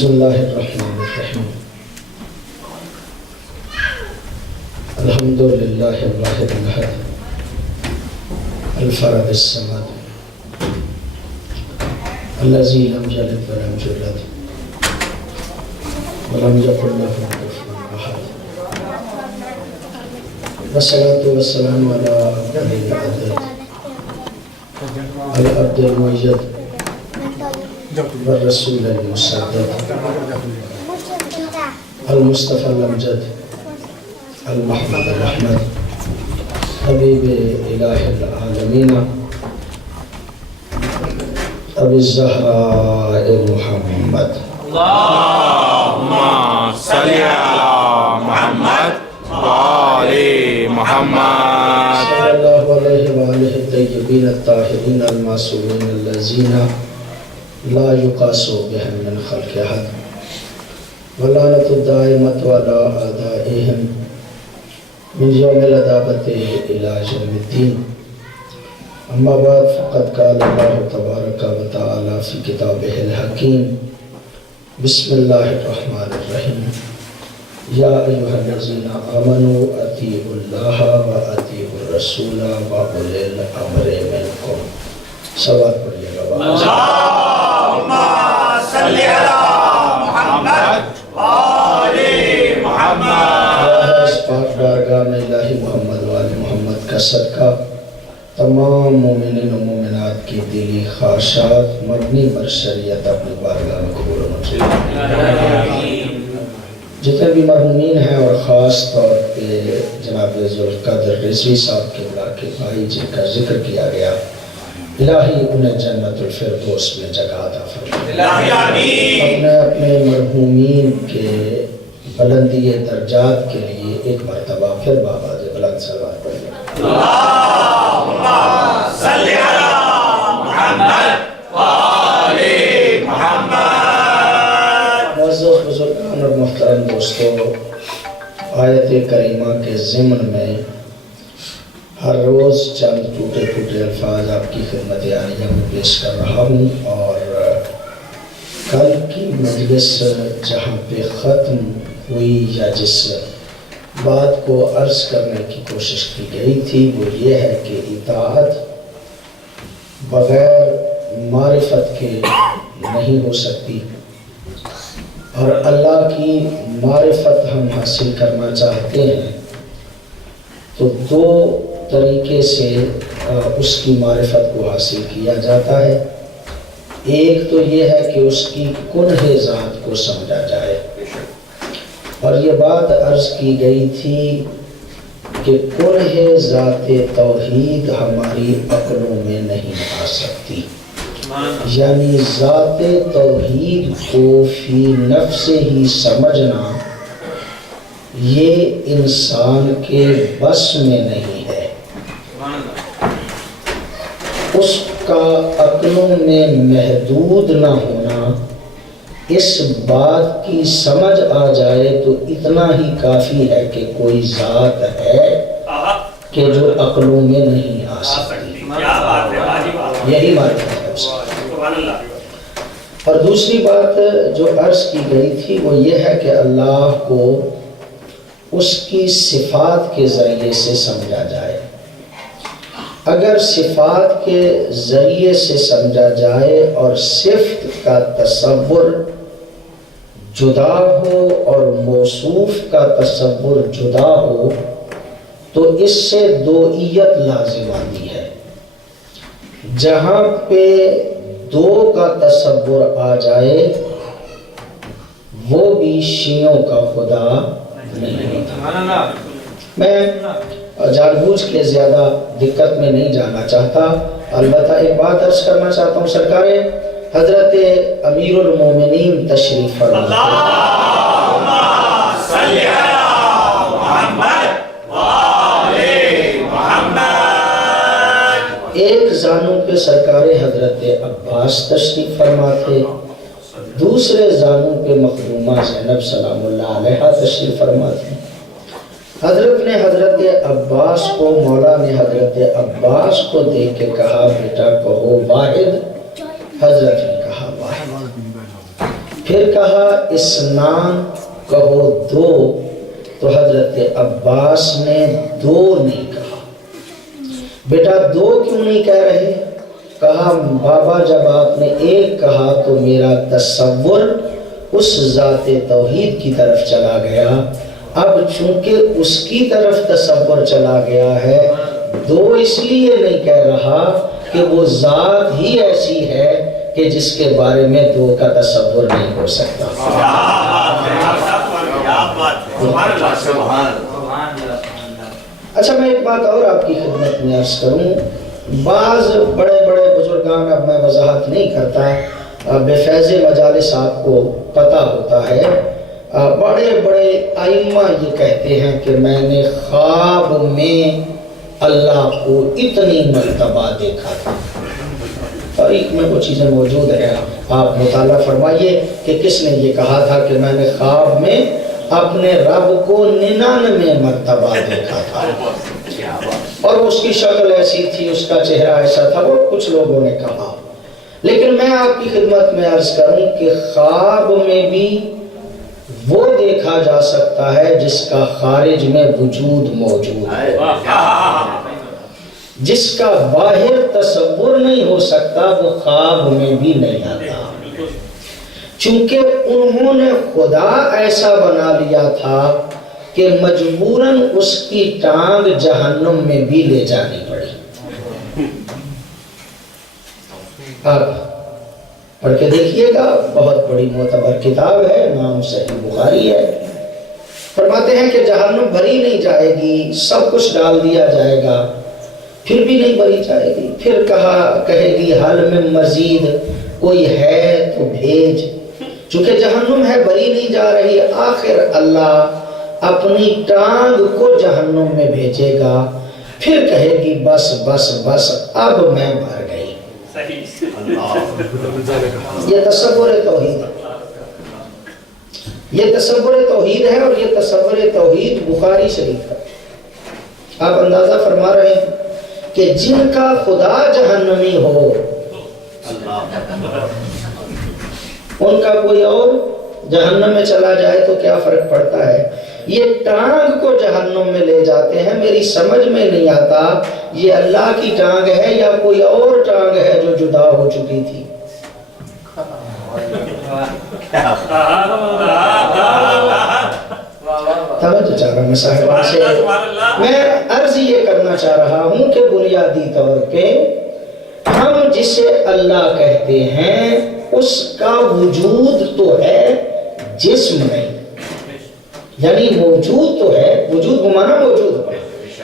بسم اللہ الرحمن الرحیم الحمد للہ الواحد الاحد الفرد الصمد الذی لم یلد ولم یولد ولم یکن لہ کفوا احد والصلاة والسلام علی افضل العباد العبد المؤید والرسول المصدق المصطفى الامجد المحمد الاحمد حبیب الہ العالمین ابی الزہراء محمد اللہم صلی علی محمد وآل محمد صلی اللہ علیہ وآلہ الطیبین الطاہرین المعصومین الذین لا یقاس بهم من خلق احد ولعنۃ الدائمۃ علی اعدائهم من یوم العداوۃ الی یوم الدین اما بعد فقد قال اللہ تبارک و تعالی فی کتابہ الحکیم بسم اللہ الرحمن الرحیم یا ایھا الذین آمنوا اطیعوا اللہ و اطیعوا الرسول و اولی الامر منکم. سوال پڑھیے گا. اللہم صلی علی محمد وآل محمد. اس پاک بارگاہ میں الہی محمد و آل محمد کا صدقہ تمام مومنین و مومنات کی دلی خواہشات مبنی بر شریعت اپنی بارگاہ میں قبول و منظور. جتنے بھی مرحومین ہیں اور خاص طور پہ جناب ذوالقدر رضوی صاحب کے کے بھائی جن کا ذکر کیا گیا، الہی انہیں جنت الفردوس میں جگہ عطا فرمائے. اپنے اپنے مرحومین کے بلندی درجات کے لیے ایک مرتبہ پھر بابا جی بلند صلوات پڑھیں. اللہم صلی علی محمد وآل محمد. معزز بزرگان اور محترم دوستو، آیت کریمہ کے ضمن میں ہر روز چند ٹوٹے ٹوٹے الفاظ آپ کی خدمت عالیہ میں پیش کر رہا ہوں، اور کل کی مجلس جہاں پہ ختم ہوئی یا جس بات کو عرض کرنے کی کوشش کی گئی تھی وہ یہ ہے کہ اطاعت بغیر معرفت کے نہیں ہو سکتی، اور اللہ کی معرفت ہم حاصل کرنا چاہتے ہیں تو دو طریقے سے اس کی معرفت کو حاصل کیا جاتا ہے. ایک تو یہ ہے کہ اس کی کنہ ذات کو سمجھا جائے، اور یہ بات عرض کی گئی تھی کہ کنہ ذات توحید ہماری عقلوں میں نہیں آ سکتی، یعنی ذات توحید کو فی نفس ہی سمجھنا یہ انسان کے بس میں نہیں ہے. اس کا عقلوں میں محدود نہ ہونا، اس بات کی سمجھ آ جائے تو اتنا ہی کافی ہے کہ کوئی ذات ہے کہ جو عقلوں میں نہیں آ سکتی. یہی معرفت ہے اس کی. اور دوسری بات جو عرض کی گئی تھی وہ یہ ہے کہ اللہ کو اس کی صفات کے ذریعے سے سمجھا جائے. اگر صفات کے ذریعے سے سمجھا جائے اور صفت کا تصور جدا ہو اور موصوف کا تصور جدا ہو تو اس سے دوئیت لازم آتی ہے. جہاں پہ دو کا تصور آ جائے وہ بھی شیعوں کا خدا نہیں ہوتا. میں جان بوجھ کے زیادہ دقت میں نہیں جانا چاہتا، البتہ ایک بات عرض کرنا چاہتا ہوں. سرکار حضرت امیر المومنین تشریف فرما. اللہم صلی علی محمد وآل محمد. ایک زانوں پہ سرکار حضرت عباس تشریف فرما تھے، دوسرے زانوں پہ مخدومہ زینب سلام اللہ علیہا تشریف فرما تھے. حضرت نے حضرت عباس کو، مولا نے حضرت عباس کو دیکھ کے کہا بیٹا کہو واحد. حضرت نے کہا واحد. پھر کہا اسنان کہو دو، تو حضرت عباس نے دو نہیں کہا۔ بیٹا دو کیوں نہیں کہہ رہے؟ کہا بابا جب آپ نے ایک کہا تو میرا تصور اس ذات توحید کی طرف چلا گیا، اب چونکہ اس کی طرف تصور چلا گیا ہے، دو اس لیے نہیں کہہ رہا کہ وہ ذات ہی ایسی ہے کہ جس کے بارے میں دو کا تصور نہیں ہو سکتا۔ اچھا میں ایک بات اور آپ کی خدمت میں عرض کروں، بعض بڑے بڑے بزرگان، اب میں وضاحت نہیں کرتا، بے فیض مجالس آپ کو پتہ ہوتا ہے، بڑے بڑے ائمہ یہ کہتے ہیں کہ میں نے خواب میں اللہ کو اتنی مرتبہ دیکھا تھا۔ تاریخ میں وہ چیزیں موجود ہیں، آپ مطالعہ فرمائیے کہ کس نے یہ کہا تھا کہ میں نے خواب میں اپنے رب کو 99 مرتبہ دیکھا تھا، اور اس کی شکل ایسی تھی، اس کا چہرہ ایسا تھا، وہ کچھ لوگوں نے کہا۔ لیکن میں آپ کی خدمت میں عرض کروں کہ خواب میں بھی وہ دیکھا جا سکتا ہے جس کا خارج میں وجود موجود ہے، جس کا باہر تصور نہیں ہو سکتا، وہ خواب میں بھی نہیں آتا، چونکہ انہوں نے خدا ایسا بنا لیا تھا کہ مجبوراً اس کی ٹانگ جہنم میں بھی لے جانی پڑی۔ اب پڑھ کے دیکھیے گا، بہت بڑی معتبر کتاب ہے، نام صحیح بخاری ہے۔ فرماتے ہیں کہ جہنم بھری نہیں جائے گی، سب کچھ ڈال دیا جائے گا، پھر بھی نہیں بھری جائے گی۔ پھر کہے گی حل میں مزید کوئی ہے تو بھیج، چونکہ جہنم ہے بھری نہیں جا رہی، آخر اللہ اپنی ٹانگ کو جہنم میں بھیجے گا، پھر کہے گی بس بس بس اب میں بھر گئی۔ یہ تصور توحید ہے، یہ تصور توحید ہے، اور یہ تصور توحید بخاری شریف ہے۔ آپ اندازہ فرما رہے ہیں کہ جن کا خدا جہنمی ہو، ان کا کوئی اور جہنم میں چلا جائے تو کیا فرق پڑتا ہے؟ یہ ٹانگ کو جہنم میں لے جاتے ہیں، میری سمجھ میں نہیں آتا یہ اللہ کی ٹانگ ہے یا کوئی اور ٹانگ ہے جو جدا ہو چکی تھی۔ توجہ چاہ رہا میں صاحبان سے، میں عرض یہ کرنا چاہ رہا ہوں کہ بنیادی طور پہ ہم جسے اللہ کہتے ہیں اس کا وجود تو ہے، جسم نہیں، یعنی موجود تو ہے، وجود بمانا موجود ہے،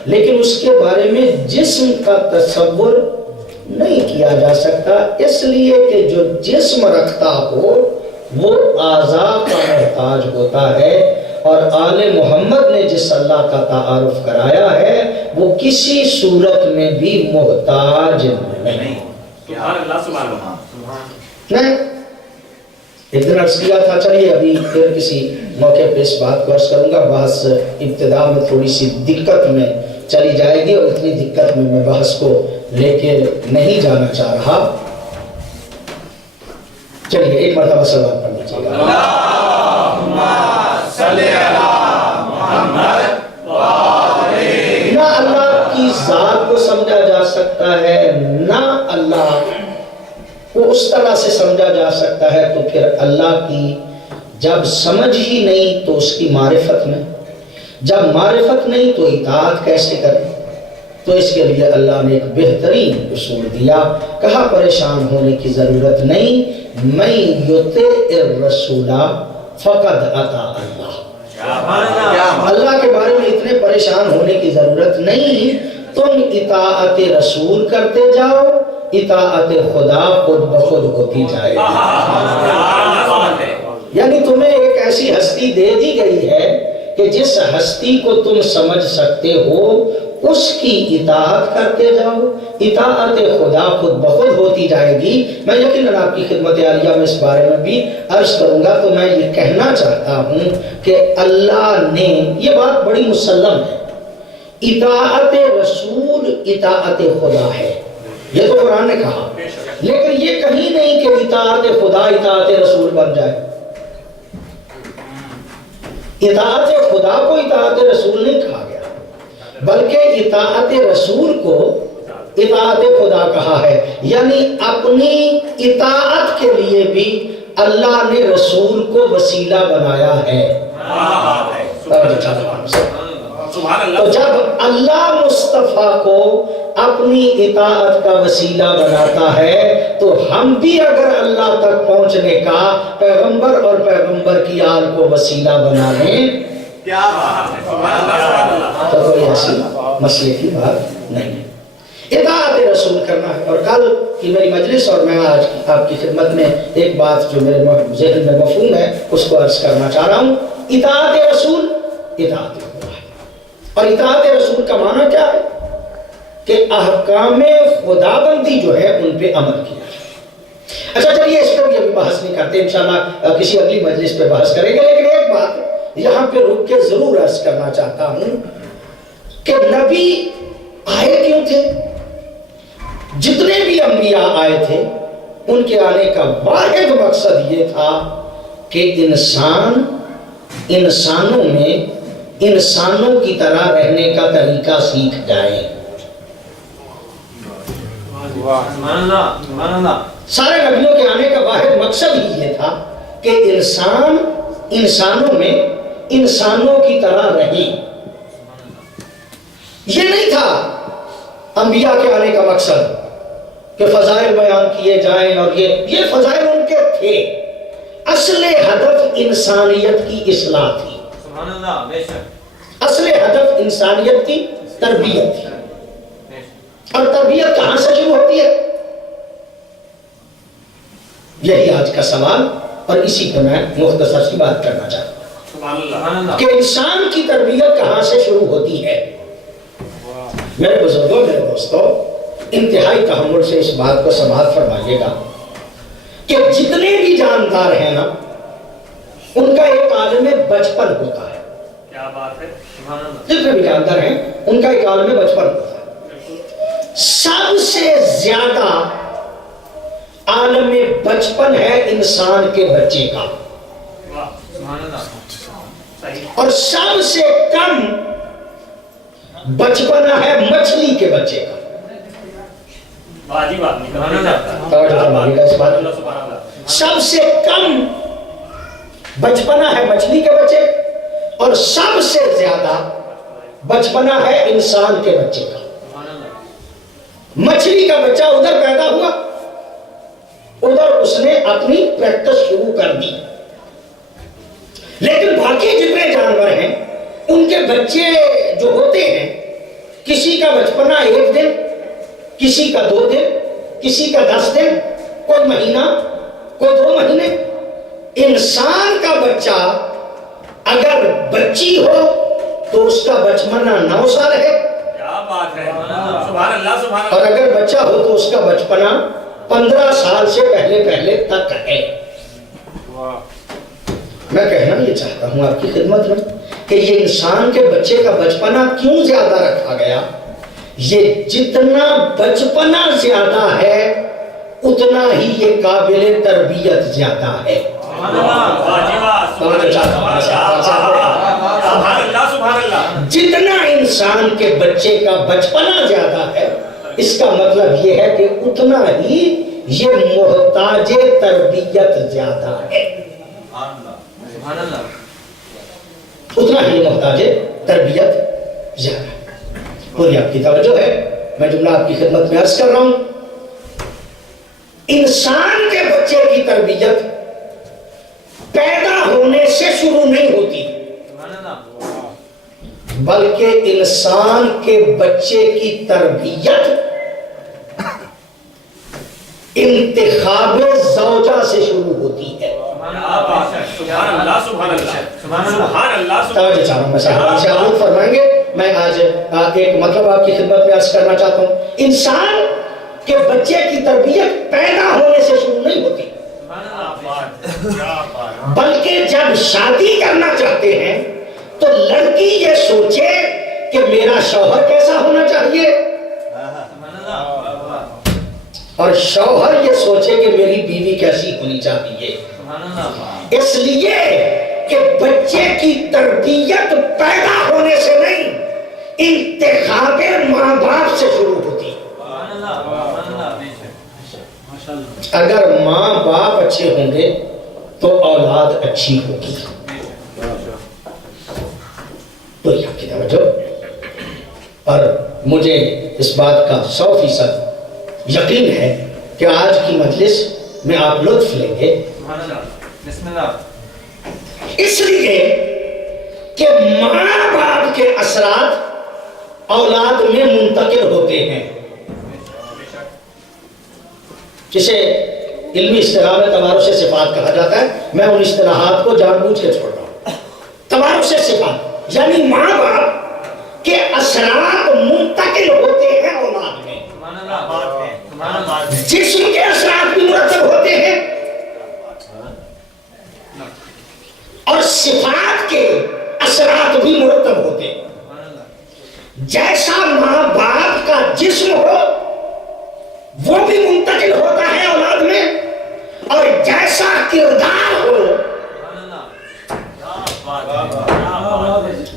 لیکن اس کے بارے میں جسم کا تصور نہیں کیا جا سکتا، اس لیے کہ جو جسم رکھتا ہو وہ اعضاء کا محتاج ہوتا ہے، اور آل محمد نے جس اللہ کا تعارف کرایا ہے وہ کسی صورت میں بھی محتاج نہیں۔ نہیں، ایک دن عرض کیا تھا، چلیے ابھی پھر کسی موقع پہ اس بات کو عرض کروں گا، بحث ابتدا میں تھوڑی سی دقت میں چلی جائے گی، اور اتنی دقت میں بحث کو لے کے نہیں جانا چاہ رہا۔ چلیے ایک مرتبہ سلوات پڑھنا چاہیے۔ اللہم صلی علی محمد وآلہ۔ نہ اللہ کی ذات کو سمجھا جا سکتا ہے، نہ اللہ کو اس طرح سے سمجھا جا سکتا ہے، تو پھر اللہ کی جب سمجھ ہی نہیں تو اس کی معرفت میں، جب معرفت نہیں تو اطاعت کیسے کریں؟ تو اس کے لیے اللہ نے ایک بہترین اصول دیا، کہا پریشان ہونے کی ضرورت نہیں، میں یطیع الرسول فقد اطاع اللہ۔ اللہ کے بارے میں اتنے پریشان ہونے کی ضرورت نہیں، تم اطاعت رسول کرتے جاؤ، اطاعت خدا خود بخود ہوتی جائے گی۔ یعنی تمہیں ایک ایسی ہستی دے دی گئی ہے کہ جس ہستی کو تم سمجھ سکتے ہو اس کی اطاعت کرتے جاؤ، اطاعت خدا خود بخود ہوتی جائے گی۔ میں یقیناً آپ کی خدمت عالیہ میں اس بارے میں بھی عرض کروں گا، تو میں یہ کہنا چاہتا ہوں کہ اللہ نے، یہ بات بڑی مسلم ہے، اطاعت رسول اطاعت خدا ہے، یہ تو قرآن نے کہا، لیکن یہ کہیں نہیں کہ اطاعت خدا اطاعت رسول بن جائے۔ اطاعت خدا کو اطاعت رسول نہیں کہا گیا، بلکہ اطاعت رسول کو اطاعت خدا کہا ہے، یعنی اپنی اطاعت کے لیے بھی اللہ نے رسول کو وسیلہ بنایا ہے۔ تو جب اللہ مصطفیٰ کو اپنی اطاعت کا وسیلہ بناتا ہے تو ہم بھی اگر اللہ تک پہنچنے کا پیغمبر اور پیغمبر کی آل کو وسیلہ بنا لیں تو کوئی ایسی مسئلے کی بات نہیں ہے۔ اطاعت رسول کرنا ہے۔ اور کل کی میری مجلس اور میں آج آپ کی خدمت میں ایک بات جو میرے ذہن میں مفہوم ہے اس کو عرض کرنا چاہ رہا ہوں۔ اطاعت رسول اطاعت خدا ہے، اور اطاعت رسول کا معنی کیا ہے کہ احکام خداوندی جو ہے ان پہ عمل کیا ہے۔ اچھا چلیے اس پر بھی ابھی بحث نہیں کرتے، انشاءاللہ کسی اگلی مجلس پہ بحث کریں گے، لیکن ایک بات یہاں پہ رک کے ضرور عرض کرنا چاہتا ہوں کہ نبی آئے کیوں تھے؟ جتنے بھی انبیاء آئے تھے ان کے آنے کا واحد مقصد یہ تھا کہ انسان انسانوں میں انسانوں کی طرح رہنے کا طریقہ سیکھ جائے۔ سارے نبیوں کے آنے کا واحد مقصد ہی یہ تھا کہ انسان انسانوں میں انسانوں کی طرح رہے۔ یہ نہیں تھا انبیاء کے آنے کا مقصد کہ فضائل بیان کیے جائیں، اور یہ فضائل ان کے تھے، اصل ہدف انسانیت کی اصلاح تھی، اصل ہدف انسانیت کی تربیت تھی۔ اور تربیت کہاں سے شروع ہوتی ہے؟ یہی آج کا سوال، اور اسی پہ میں مختصر سی بات کرنا چاہتا ہوں کہ انسان کی تربیت کہاں سے شروع ہوتی ہے۔ میرے بزرگوں، میرے دوستوں، انتہائی تحمل سے اس بات کو سماعت فرمائیے گا کہ جتنے بھی جاندار ہیں نا ان کا ایک عالم بچپن ہوتا ہے۔ کیا بات ہے؟ جتنے بھی جاندار ہیں ان کا ایک عالم بچپن ہوتا ہے۔ سب سے زیادہ عالم بچپن ہے انسان کے بچے کا، اور سب سے کم بچپنا ہے مچھلی کے بچے کا۔ سب سے کم بچپنا ہے مچھلی کے بچے، اور سب سے زیادہ بچپنا ہے انسان کے بچے کا۔ مچھلی کا بچہ ادھر پیدا ہوا، ادھر اس نے اپنی پریکٹس شروع کر دی، لیکن باقی جتنے جانور ہیں ان کے بچے جو ہوتے ہیں، کسی کا بچپنا 1 دن، کسی کا 2 دن، کسی کا 10 دن، کوئی مہینہ، کوئی 2 مہینے۔ انسان کا بچہ اگر بچی ہو تو اس کا بچپنا 9 سال ہے، کیا بات ہے؟ سبحان اللہ، سبحان اللہ۔ اور اگر بچہ ہو تو اس کا بچپنا 15 سال سے پہلے تک ہے۔ میں کہنا یہ چاہتا ہوں آپ کی خدمت میں کہ یہ انسان کے بچے کا بچپنا کیوں زیادہ رکھا گیا؟ یہ جتنا بچپنا زیادہ ہے اتنا ہی یہ قابل تربیت زیادہ ہے۔ جتنا انسان کے بچے کا بچپنا زیادہ ہے اس کا مطلب یہ ہے کہ اتنا ہی یہ محتاج تربیت زیادہ ہے، اتنا ہی محتاج تربیت زیادہ ہے۔ پوری آپ کی توجہ ہے، میں جملہ آپ کی خدمت میں عرض کر رہا ہوں۔ انسان کے بچے کی تربیت پیدا ہونے سے شروع نہیں ہوتی، بلکہ انسان کے بچے کی تربیت انتخاب زوجہ سے شروع ہوتی ہے۔ سبحان اللہ، سبحان اللہ، سبحان اللہ۔ توجہ چاہتا ہوں، میں صاحب سے عبور فرمائیں گے۔ میں آج ایک مطلب آپ کی خدمت میں عرض کرنا چاہتا ہوں۔ انسان کے بچے کی تربیت پیدا ہونے سے شروع نہیں ہوتی، بلکہ جب شادی کرنا چاہتے ہیں تو لڑکی یہ سوچے کہ میرا شوہر کیسا ہونا چاہیے، اور شوہر یہ سوچے کہ میری بیوی کیسی ہونی چاہیے۔ اس لیے کہ بچے کی تربیت پیدا ہونے سے نہیں، انتخاب ماں باپ سے شروع ہوتی ہے۔ اگر ماں باپ اچھے ہوں گے تو اولاد اچھی ہوگی۔ تو یہاں کی توجہ، اور مجھے اس بات کا 100% یقین ہے کہ آج کی مجلس میں آپ لطف لیں گے، بسم اللہ، اس لیے کہ ماں باپ کے اثرات اولاد میں منتقل ہوتے ہیں، جسے علمی اصطلاح میں تبارک صفات کہا جاتا ہے۔ میں ان اصطلاحات کو جان بوجھ کے چھوڑ رہا ہوں۔ تبارک صفات یعنی ماں باپ کے اثرات منتقل ہوتے ہیں اولاد میں۔ جسم کے اثرات بھی مرتب ہوتے ہیں اور صفات کے اثرات بھی مرتب ہوتے ہیں۔ جیسا ماں باپ کا جسم ہو وہ بھی منتقل ہوتا ہے اولاد میں، اور جیسا کردار ہو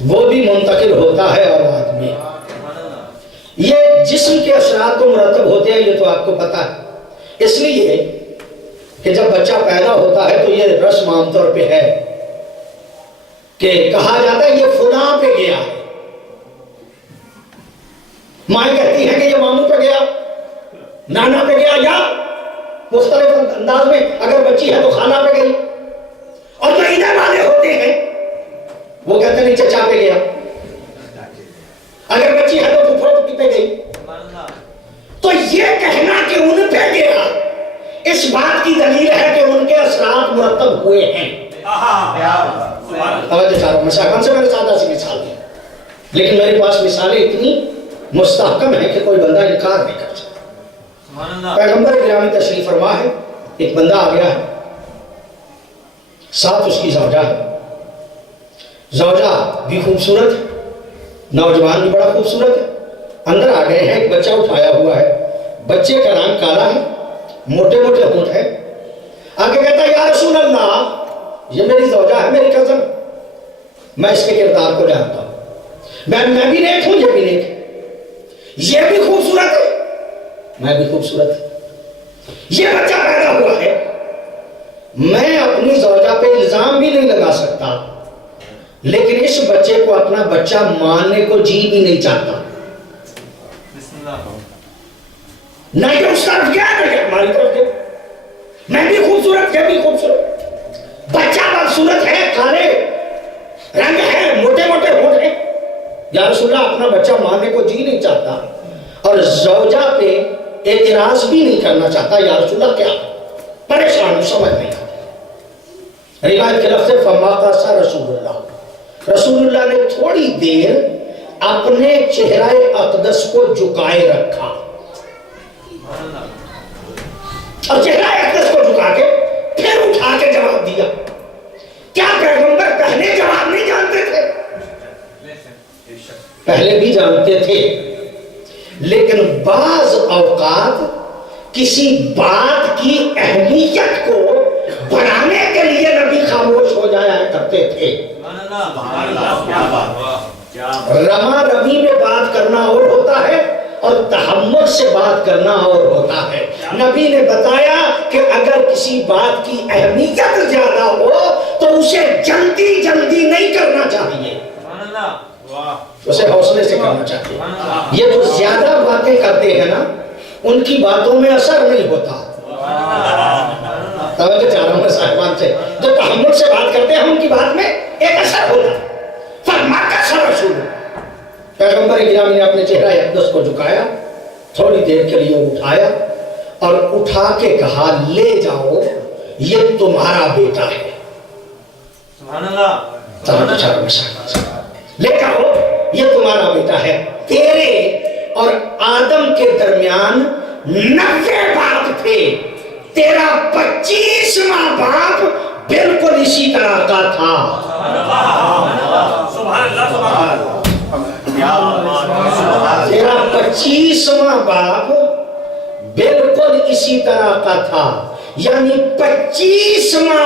وہ بھی منتقل ہوتا ہے اولاد میں۔ یہ جسم کے اثرات تو مرتب ہوتے ہیں، یہ تو آپ کو پتا ہے۔ اس لیے کہ جب بچہ پیدا ہوتا ہے تو یہ رسم عام طور پہ ہے کہ کہا جاتا ہے یہ فلاں پہ گیا ہے۔ مائیں کہتی ہیں کہ یہ ماموں پہ گیا، نانا پہ گیا، یا مختلف انداز میں اگر بچی ہے تو خالہ پہ گئی، اور جو ادھر والے ہوتے ہیں وہ کہتے ہیں چچا پہ گیا، اگر بچی ہے تو پھپھڑ پھپھی پہ گئی۔ تو یہ کہنا کہ ان پہ گیا اس بات کی دلیل ہے کہ ان کے اثرات مرتب ہوئے ہیں۔ توجہ چاہتا ہوں، مشاہدان سے میں نے سادہ سی مثال دی، لیکن میرے پاس مثالیں اتنی مستحکم ہیں کہ کوئی بندہ انکار نہیں کر سکتا۔ پیغمبر گرامی تشریف فرما ہے، ایک بندہ آ گیا ہے، ساتھ اس کی زوجہ ہے، زوجہ بھی خوبصورت ہے، نوجوان بھی بڑا خوبصورت ہے۔ اندر آ گئے ہیں، ایک بچہ اٹھایا ہوا ہے، بچے کا رنگ کالا ہے، موٹے موٹے ہونٹ ہے۔ آگے کہتا ہے یا رسول اللہ، یہ میری زوجہ ہے، میری کزن، میں اس کے کردار کو جانتا ہوں، میں بھی نیک ہوں، یہ بھی نیک ہے، یہ بھی خوبصورت ہے، میں بھی خوبصورت ہے، یہ بچہ پیدا ہوا ہے، میں اپنی زوجہ پہ الزام بھی نہیں لگا سکتا، لیکن اس بچے کو اپنا بچہ ماننے کو جی بھی نہیں چاہتا۔ نہ یہ اس طرف گیا نہ یہ ہماری طرف گیا، میں بھی خوبصورت، یہ بھی خوبصورت، بچہ بدصورت ہے، کالے رنگ ہے، موٹے موٹے ہونٹ ہیں، یا رسول اللہ اپنا بچہ ماننے کو جی نہیں چاہتا اور زوجہ پہ اعتراض بھی نہیں کرنا چاہتا، یا رسول اللہ کیا پریشان ہوں، سمجھ نہیں آتا۔ روایت کے لفظ فما قاسا رسول اللہ، رسول اللہ نے تھوڑی دیر اپنے چہرہ اقدس کو جھکائے رکھا، اور چہرہ اقدس کو جھکا کے پھر اٹھا کے جواب دیا۔ کیا پیغمبر پہلے جواب نہیں جانتے تھے؟ پہلے بھی جانتے تھے، لیکن بعض اوقات کسی بات کی اہمیت کو بڑھانے کے لیے نبی خاموش ہو جایا کرتے تھے۔ رما رمی میں بات کرنا اور ہوتا ہے اور تحمل سے بات کرنا اور ہوتا ہے۔ نبی نے بتایا کہ اگر کسی بات کی اہمیت زیادہ ہو تو اسے جلدی جلدی نہیں کرنا چاہیے، اسے حوصلے سے کرنا چاہیے۔ یہ جو زیادہ باتیں کرتے ہیں نا، ان کی باتوں میں اثر نہیں ہوتا۔ توجہ چاہ رہا ہوں میں صاحبان سے، جو تحمل سے بات کرتے ہیں ان کی بات میں ایک اثر ہوتا ہے۔ فرما کا سر رسول پیغمبر گرامی نے اپنے چہرہ اقدس کو جھکایا، تھوڑی دیر کے لیے اٹھایا اور اٹھا کے کہا لے جاؤ، یہ تمہارا بیٹا ہے۔ سبحان اللہ، لے جاؤ، یہ تمہارا بیٹا ہے۔ تیرے اور آدم کے درمیان 90 باپ تھے، تیرا 25واں باپ بالکل اسی طرح کا تھا۔ تیرا 25واں باپ بالکل اسی طرح کا تھا، یعنی 25واں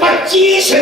25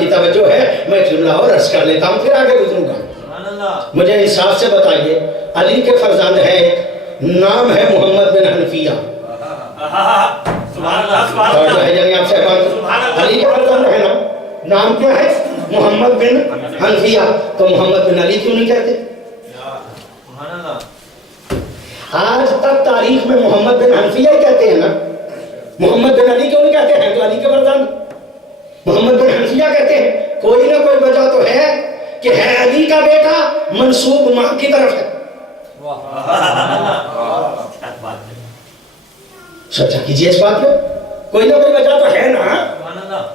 کی توجہ ہے میں ایک جملہ اور عرض کر لیتا ہوں پھر آگے گزروں گا. مجھے انصاف سے بتائیے علی کے فرزند ہے ایک نام ہے محمد بن حنفیہ. یعنی آپ سے علی کے فرزند ہے نا نام کیا ہے محمد بن حنفیہ تو محمد بن علی کیوں نہیں کہتے؟ آج تک تاریخ میں محمد بن حنفیہ ہی کہتے ہیں نا محمد بن علی کیوں نہیں کہتے ہیں تو علی کے فرزند محمد بن حنفیہ کہتے ہیں. کوئی نہ کوئی وجہ تو ہے کہ ہے علی کا بیٹا منسوب ماں کی طرف ہے. سوچا کیجئے اس بات میں کوئی نہ کوئی وجہ تو ہے نا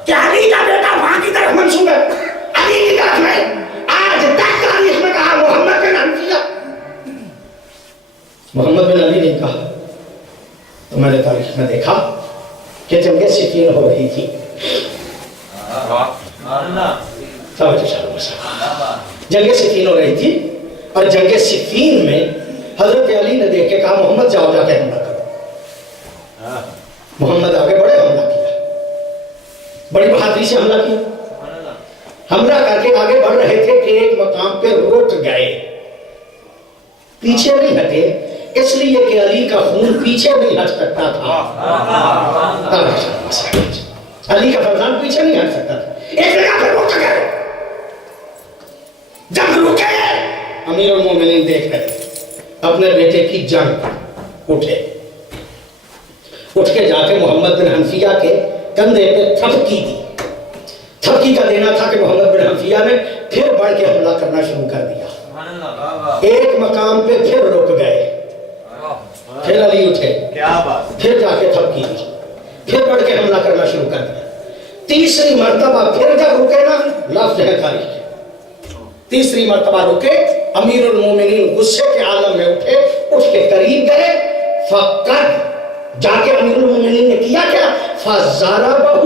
کہ علی کا بیٹا ماں کی طرف منسوب ہے علی کی طرف ہے. آج تک تاریخ میں کہا محمد بن حنفیہ محمد بن علی نہیں کہا. تو میں نے تاریخ میں دیکھا کہ جنگ صفین ہو رہی تھی جنگ صفین ہو رہی تھی اور جنگ صفین میں حضرت علی نے دیکھ کے کہا محمد جاؤ جا کے حملہ کرو. محمد آگے بڑے حملہ کیا بڑی بہادری سے حملہ کیا. حملہ کر کے آگے بڑھ رہے تھے کہ ایک مقام پہ رک گئے پیچھے نہیں ہٹے اس لیے کہ علی کا خون پیچھے نہیں ہٹ سکتا تھا. علی کا فرزند پیچھے نہیں ہٹ سکتا تھا. ایک جگہ پہ رک گئے. جب رکے امیر المومنین دیکھ رہے اپنے بیٹے کی جان اٹھے اٹھ کے جا کے محمد بن حنفیہ کے کندھے پہ تھپکی دی. تھپکی کا دینا تھا کہ محمد بن حنفیہ نے پھر بڑھ کے حملہ کرنا شروع کر دیا. ایک مقام پہ پھر رک گئے پھر علی اٹھے پھر جا کے تھپکی دی پھر بڑھ کے حملہ کرنا شروع کر دیا. تیسری مرتبہ پھر جب رکے نا لفظ ہے تاریخ کے تیسری مرتبہ رکے امیر المومنین غصے کے عالم میں اٹھے اٹھ کے قریب گئے فقط جا کے امیر المومنین نے کیا کیا فَضَرَبَهُ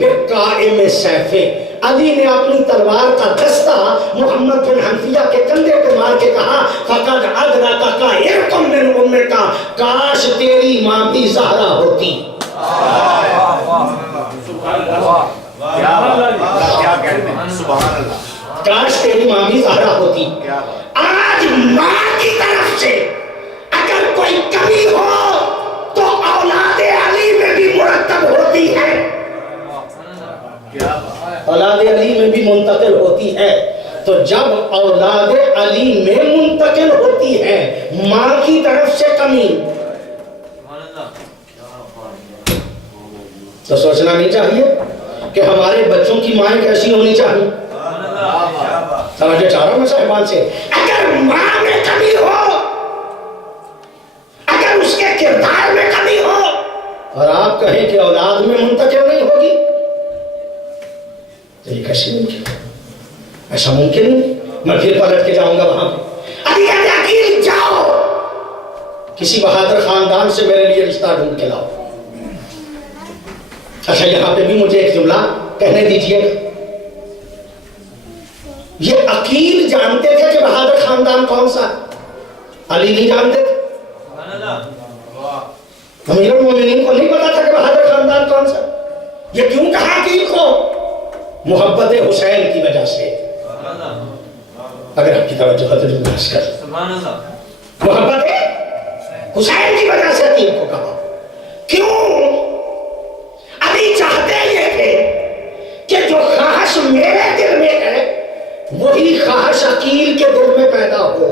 بِقَائِمِ سَيْفِ علی نے اپنی تلوار کا دستہ محمد بن حنفیہ کے کندھے پہ مار کے کہا فَقَدْ أَدْرَكَكَ عِرْقٌ مِّنْ أُمِّكَ کاش تیری ماں بھی زہرا ہوتی. کاش تیری ماں بھی زہرا ہوتی. آج ماں کی طرف سے اگر کوئی کمی ہو تو اولاد علی میں بھی مرتب ہوتی ہے اولاد علی میں بھی منتقل ہوتی ہے. تو جب اولاد علی میں منتقل ہوتی ہے ماں کی طرف سے کمی تو سوچنا نہیں چاہیے کہ ہمارے بچوں کی مائیں کیسی ہونی چاہیے. سمجھے چاہ رہا ہوں میں صاحبان سے اگر ماں میں کمی ہو اگر اس کے کردار میں کمی ہو اور آپ کہیں کہ اولاد میں منتقل نہیں ہوگی تو یہ کیسے ممکن ہے؟ ایسا ممکن نہیں. میں پھر پلٹ کے جاؤں گا وہاں پہ علی کہتے عقیل جاؤ کسی بہادر خاندان سے میرے لیے رشتہ ڈھونڈ کے لاؤ. اچھا یہاں پہ بھی مجھے ایک جملہ کہنے دیجئے. یہ عقیل جانتے تھے کہ بہادر خاندان کون سا علی نہیں جانتے تھے. امیر المومنین کو نہیں پتا تھا کہ بہادر خاندان کون سا. یہ کیوں کہا عقیل کو محبت حسین کی وجہ سے. اگر آپ کی توجہ ہے تو بحث کر محبت حسین کی وجہ سے عقیل کو کہا. کیوں علی چاہتے یہ تھے کہ جو خواہش میرے دل میں ہے وہی خواہش عقیل کے دل میں پیدا ہو.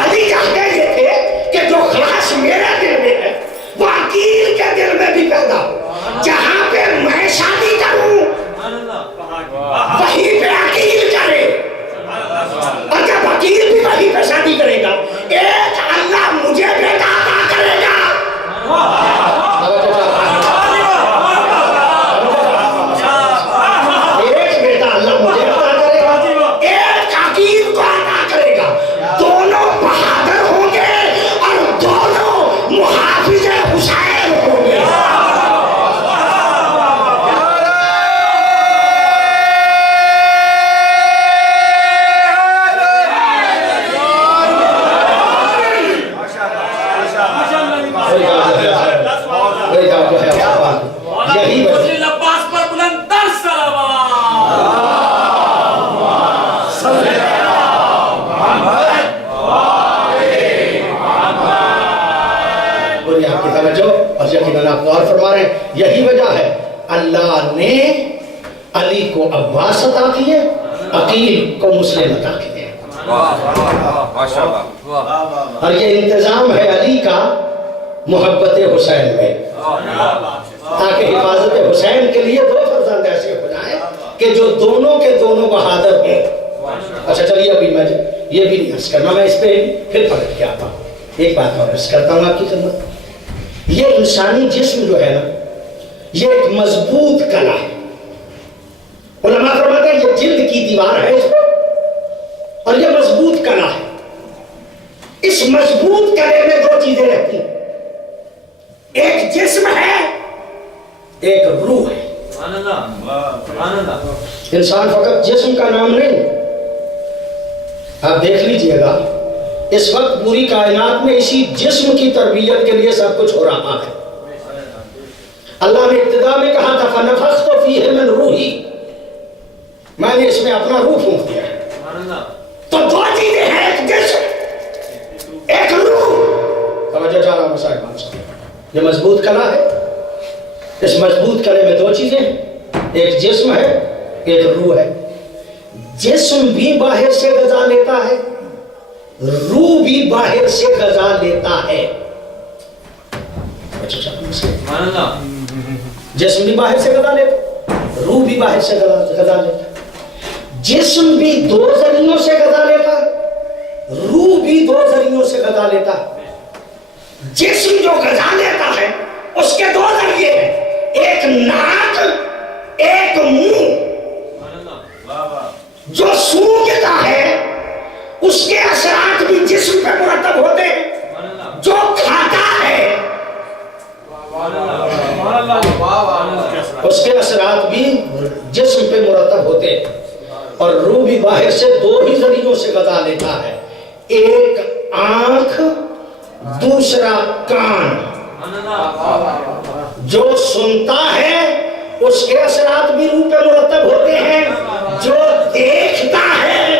علی چاہتے یہ تھے کہ جو خواہش میرے دل میں ہے وہ عقیل کے دل میں بھی پیدا ہو. جہاں پہ میں شادی کروں وہیں پہ عقیل کرے اور جب عقیل بھی وہیں پہ شادی کرے گا ایک اللہ مجھے بیٹا عطا کرے گا. ایک بیٹا اللہ مجھے عطا کرے گا ایک عقیل کو عطا کرے گا. دونوں بہادر ہوں گے اور دونوں محافظ حسین ہوں گے. کو عباس عطا کیے، عقیل کو مسلم عطا کیے۔ اور یہ انتظام ہے علی کا محبت حسین میں، تاکہ حفاظت حسین کے لیے دو فرزند ایسے ہو جائیں کہ جو دونوں کے دونوں بہادر ہوں۔ اچھا چلیے ابھی میں یہ بھی نہیں عرض کرنا، میں اس پہ پھر پلٹ کے آتا ہوں۔ ایک بات اور عرض کرتا ہوں آپ کی خدمت، یہ انسانی جسم جو ہے نا، یہ ایک مضبوط کلا ہے۔ علماء فرماتے ہیں یہ جلد کی دیوار ہے اور یہ مضبوط کلا ہے۔ اس مضبوط کلے میں دو چیزیں رہتی ہیں، ایک جسم ہے، ایک روح ہے۔ انسان فقط جسم کا نام نہیں، آپ دیکھ لیجئے گا اس وقت پوری کائنات میں اسی جسم کی تربیت کے لیے سب کچھ ہو رہا ہے۔ اللہ نے ابتدا میں کہا تھا فَنَفَخْتُ فِيهِ مِنْ رُوحِي، میں نے اس میں اپنا روح پھونک دیا ہے۔ تو دو چیزیں ہیں، ایک جسم ایک روح۔ توجہ چاہ رہا ہوں صاحب، یہ مضبوط کلا ہے، اس مضبوط کلے میں دو چیزیں ہیں، ایک جسم ہے ایک روح ہے۔ جسم بھی باہر سے غذا لیتا ہے، روح بھی باہر سے غذا لیتا ہے۔ جسم بھی باہر سے غذا لیتا، روح بھی باہر سے غذا لیتا۔ جسم بھی دو ذریعوں سے غذا لیتا ہے، روح بھی دو ذریعوں سے غذا لیتا ہے۔ جسم جو غذا لیتا ہے اس کے دو ذریعے ہیں، ایک ناک ایک منہ۔ جو سونگتا ہے اس کے اثرات بھی جسم پہ مرتب ہوتے ہیں، جو کھاتا ہے اس کے اثرات بھی جسم پہ مرتب ہوتے ہیں۔ اور روح بھی باہر سے دو ہی ذریعوں سے غذا لیتا ہے، ایک آنکھ دوسرا کان۔ جو سنتا ہے اس کے اثرات بھی روح پہ مرتب ہوتے ہیں، جو دیکھتا ہے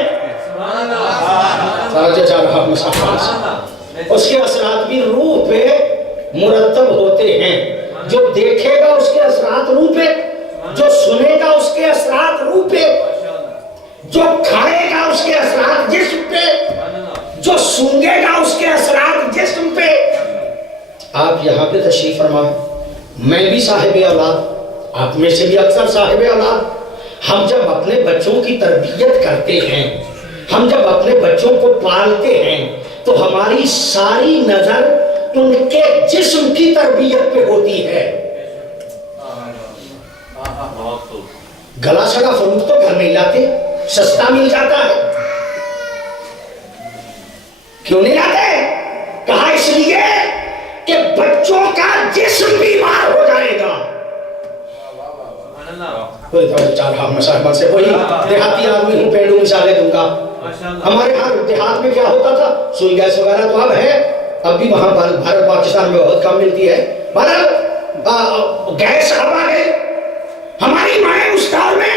اس کے اثرات بھی روح پہ مرتب ہوتے ہیں۔ جو دیکھے گا اس کے اثرات روح پہ، جو سنے گا اس کے اثرات روح پہ، جو کھائے گا اس کے اثرات جسم پہ، جو سونگے گا اس کے اثرات جسم پہ۔ آپ یہاں پہ تشریف فرمائیں، میں بھی صاحب اولاد، آپ میں سے بھی اکثر صاحب اولاد۔ ہم جب اپنے بچوں کی تربیت کرتے ہیں، ہم جب اپنے بچوں کو پالتے ہیں تو ہماری ساری نظر ان کے جسم کی تربیت پہ ہوتی ہے۔ گلا سڑا فروٹ تو گھر نہیں لاتے، سستا مل جاتا ہے، کیوں نہیں لاتے؟ کہا اس لیے کہ بچوں کا جسم بیمار ہو جائے گا۔ کوئی چار صاحبان سے وہی دیہاتی آدمی ہوں، پینڈو مثالیں دوں گا۔ ہمارے ہاں دیہات میں کیا ہوتا تھا، سوئی گیس وغیرہ تو اب ہے، اب بھی وہاں بھارت پاکستان میں بہت کم ملتی ہے، مگر گیس اب آ گئی۔ ہماری مائیں اس دور میں